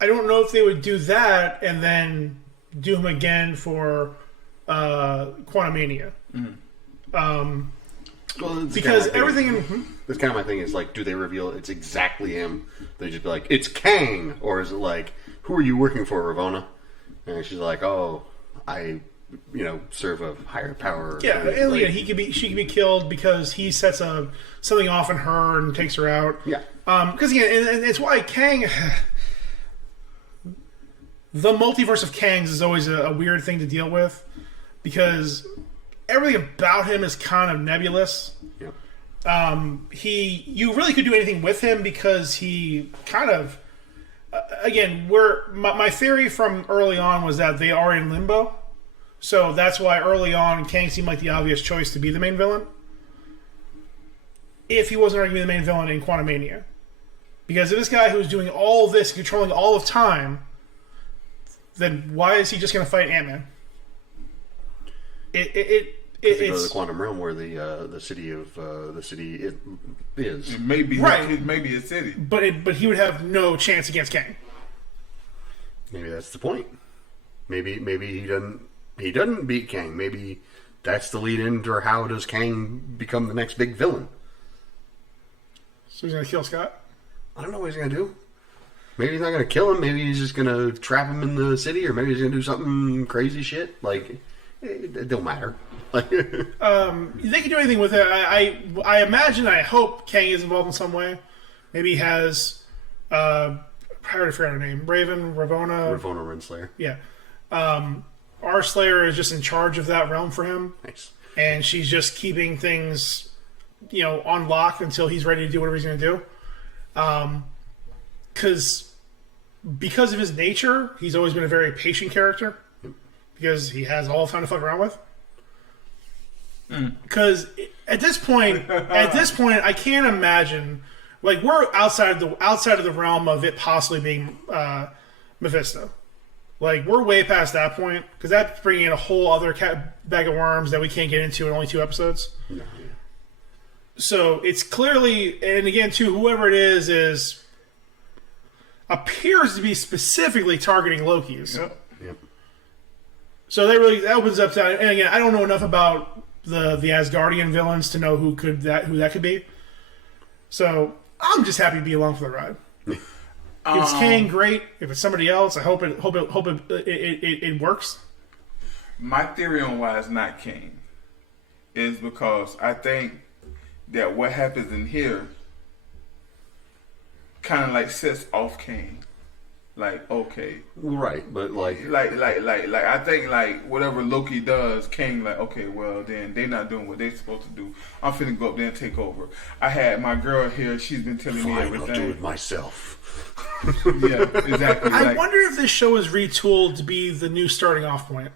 I don't know if they would do that and then do him again for Quantumania. Well, because everything that's kind of my thing is, like, do they reveal it's exactly him? They just be like, it's Kang, or is it like, who are you working for, Ravonna? And she's like, oh, I, serve a higher power. Yeah, like, she could be killed because he sets something off in her and takes her out. Yeah. Because again, and it's why Kang, the multiverse of Kangs is always a weird thing to deal with, because everything about him is kind of nebulous. Yep. You really could do anything with him because he kind of, again, my theory from early on was that they are in limbo. So that's why early on Kang seemed like the obvious choice to be the main villain. If he wasn't already the main villain in Quantumania. Because if this guy who's doing all this, controlling all of time, then why is he just going to fight Ant-Man? It's go to the quantum realm where the city is. It may be right. It may be a city, but he would have no chance against Kang. Maybe that's the point. Maybe he doesn't beat Kang. Maybe that's the lead into how does Kang become the next big villain. So he's gonna kill Scott? I don't know what he's gonna do. Maybe he's not gonna kill him. Maybe he's just gonna trap him in the city, or maybe he's gonna do something crazy shit. Like, it don't matter. They can do anything with it. I imagine, I hope Kang is involved in some way. Maybe he has, I already forgot her name. Ravonna Renslayer. Yeah. Our Slayer is just in charge of that realm for him. Nice. And she's just keeping things, on lock until he's ready to do whatever he's going to do. Because of his nature, he's always been a very patient character. Because he has all the time to fuck around with. Because at this point, I can't imagine, like, we're outside of the realm of it possibly being Mephisto. Like, we're way past that point, because that's bringing in a whole other bag of worms that we can't get into in only 2 episodes. Yeah. So it's clearly, and again, too, whoever it is appears to be specifically targeting Loki's. Yep. So that opens up to, and again, I don't know enough about the Asgardian villains to know who that could be. So I'm just happy to be along for the ride. If it's Kang, great. If it's somebody else, I hope it works. My theory on why it's not Kang is because I think that what happens in here kind of like sets off Kang. Like, okay, right, but like I think like whatever Loki does, Kang like, okay, well then they're not doing what they're supposed to do. I'm finna go up there and take over. I had my girl here; she's been telling me everything. I'll do it myself. Yeah, exactly. I wonder if this show is retooled to be the new starting off point.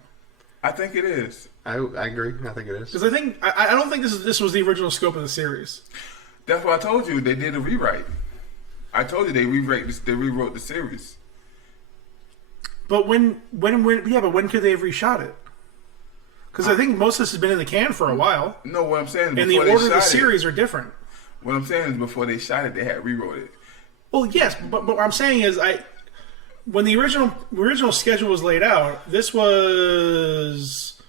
I think it is. I agree. I think it is. Because I don't think this was the original scope of the series. That's what I told you. They did a rewrite. I told you they rewrote the series. But when could they have reshot it? Because I think most of this has been in the can for a while. No, what I'm saying is and the order of the series are different. What I'm saying is before they shot it, they had rewrote it. Well, yes, but what I'm saying is, when the original schedule was laid out, this was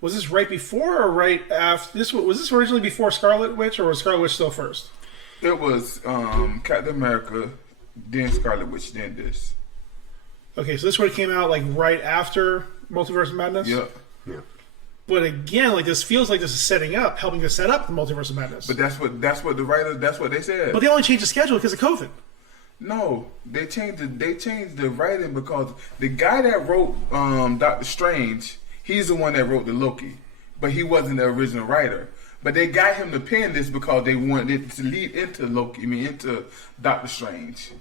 this right before or right after? Was this originally before Scarlet Witch, or was Scarlet Witch still first? It was Captain America, then Scarlet Witch, then this. Okay, so this one came out like right after Multiverse of Madness. Yeah. But again, like this feels like this is helping to set up the Multiverse of Madness. But that's what they said. But they only changed the schedule because of COVID. No, they changed the writing because the guy that wrote Doctor Strange, he's the one that wrote the Loki, but he wasn't the original writer. But they got him to pen this because they wanted it to lead into into Doctor Strange.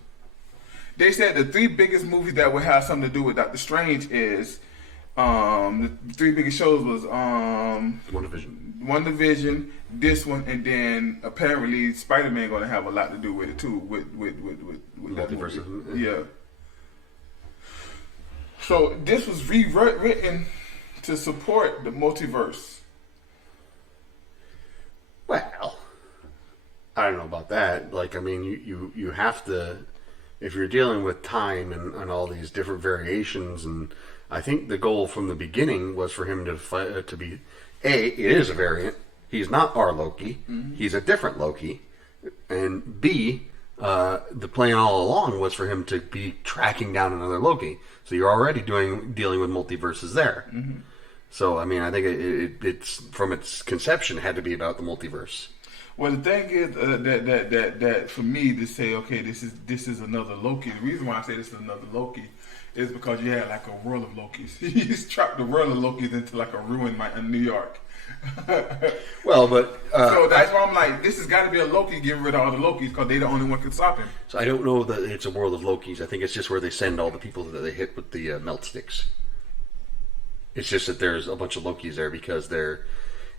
They said the 3 biggest movies that would have something to do with Doctor Strange is the 3 biggest shows was WandaVision, this one, and then apparently Spider-Man going to have a lot to do with it too, with that movie. Yeah. So this was rewritten to support the multiverse. Well, I don't know about that. Like, I mean, you have to, if you're dealing with time and all these different variations, and I think the goal from the beginning was for him to be, it is a variant. He's not our Loki. Mm-hmm. He's a different Loki. And B, the plan all along was for him to be tracking down another Loki. So you're already dealing with multiverses there. Mm-hmm. So, I mean, I think it's from its conception had to be about the multiverse. Well, the thing is that for me to say, okay, this is another Loki. The reason why I say this is another Loki is because you had like a world of Lokis. He's trapped the world of Lokis into like a ruin in New York. Well, but so that's why I'm like, this has got to be a Loki getting rid of all the Lokis because they're the only one can stop him. So I don't know that it's a world of Lokis. I think it's just where they send all the people that they hit with the melt sticks. It's just that there's a bunch of Lokis there because they're.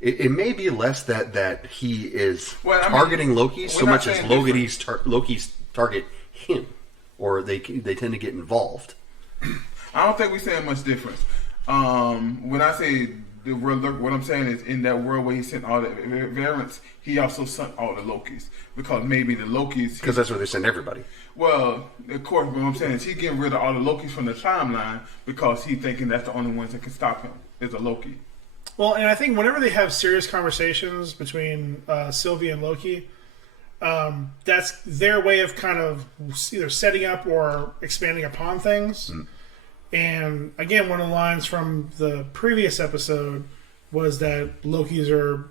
It may be less that he is targeting Lokis so much as Loki's target him, or they tend to get involved. I don't think we're saying much difference. When I say the world, what I'm saying is in that world where he sent all the variants, he also sent all the Lokis because maybe the Lokis. Because that's where they send everybody. Well, of course, what I'm saying is he's getting rid of all the Lokis from the timeline because he's thinking that's the only ones that can stop him is a Loki. Well, and I think whenever they have serious conversations between Sylvie and Loki, that's their way of kind of either setting up or expanding upon things. Mm. And again, one of the lines from the previous episode was that Lokis are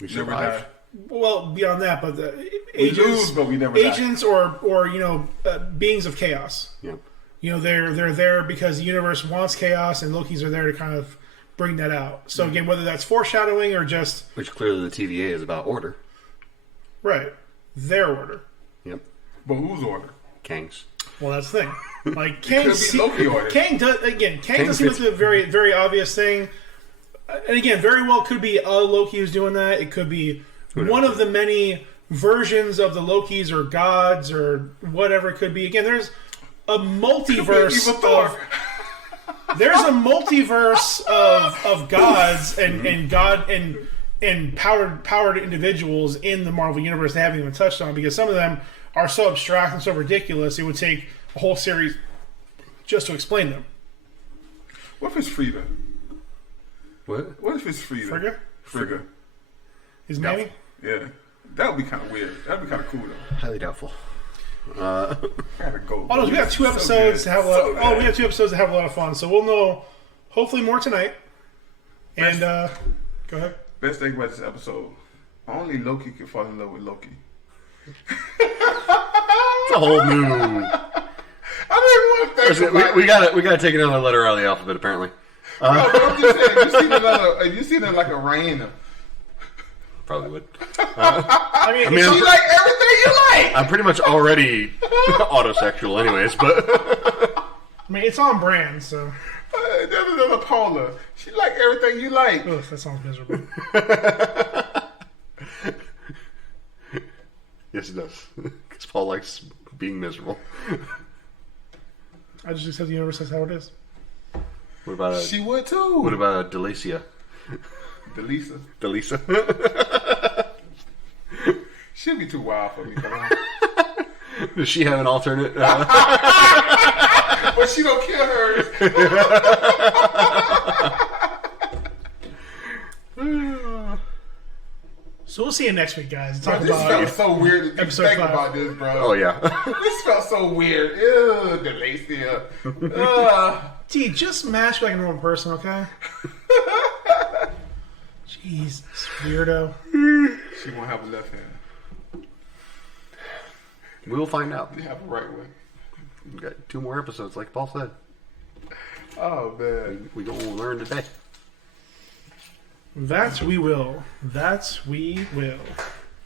we survive. Well, beyond that, but the agents, we lose, but we never agents die. or beings of chaos. Yep. They're there because the universe wants chaos, and Lokis are there to kind of bring that out. So again, whether that's foreshadowing or just... Which clearly the TVA is about order. Right. Their order. Yep. But whose order? Kang's. Well, that's the thing. Like, Kang... It could be Loki order. Kang does seem like a very, very obvious thing. And again, very well could be a Loki who's doing that. It could be one of the many versions of the Lokis or gods or whatever it could be. Again, there's a multiverse of... There's a multiverse of gods and god and powered individuals in the Marvel universe they haven't even touched on because some of them are so abstract and so ridiculous it would take a whole series just to explain them. What if it's Frida? What? What if it's Frida? Frigga? His mammy? Yeah. That would be kind of weird. That would be kind of cool though. Highly doubtful. Gotta go. Oh, no, we got 2 episodes to have a lot. We have 2 episodes to have a lot of fun. So we'll know hopefully more tonight. And go ahead. Best thing about this episode: only Loki can fall in love with Loki. It's a whole new. I didn't want to think about it. We gotta take another letter out of the alphabet apparently. No, but I'm just saying, if you see them like a Raina. Probably would. I mean she like everything you like. I'm pretty much already autosexual, anyways. But I mean, it's on brand, so. There's another Paula. She like everything you like. Ugh, that sounds miserable. Yes, it does. Because Paul likes being miserable. I just accept the universe as how it is. What about she would too. What about Delicia? Delisa. She'd be too wild for me. Does she have an alternate? But she don't kill hers. So we'll see you next week, guys. Talk This felt about so weird to even episode think 5. about this, bro. Oh yeah. This felt so weird. Ew, the lacy. T, just mash like a normal person, okay? Jesus, weirdo. She won't have a left hand. We'll find out. You have a right one. We got 2 more episodes, like Paul said. Oh, man. We gonna learn today. That's we will. That's we will.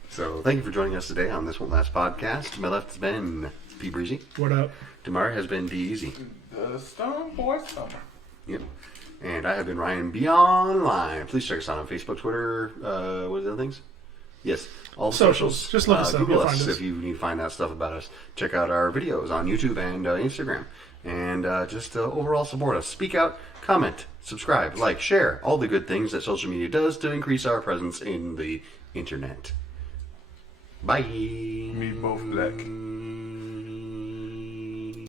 So thank you for joining us today on this one last podcast. To my left has been P Breezy. What up? Tomorrow has been D Easy. The Stone Boy Summer. Yep. And I have been Ryan Beyond Line. Please check us out on Facebook, Twitter, what are the other things? Yes, all the socials. Just look us up. Google You'll us find us. if you need to find out stuff about us. Check out our videos on YouTube and Instagram. And just overall support us. Speak out, comment, subscribe, like, share. All the good things that social media does to increase our presence in the internet. Bye. Me both black.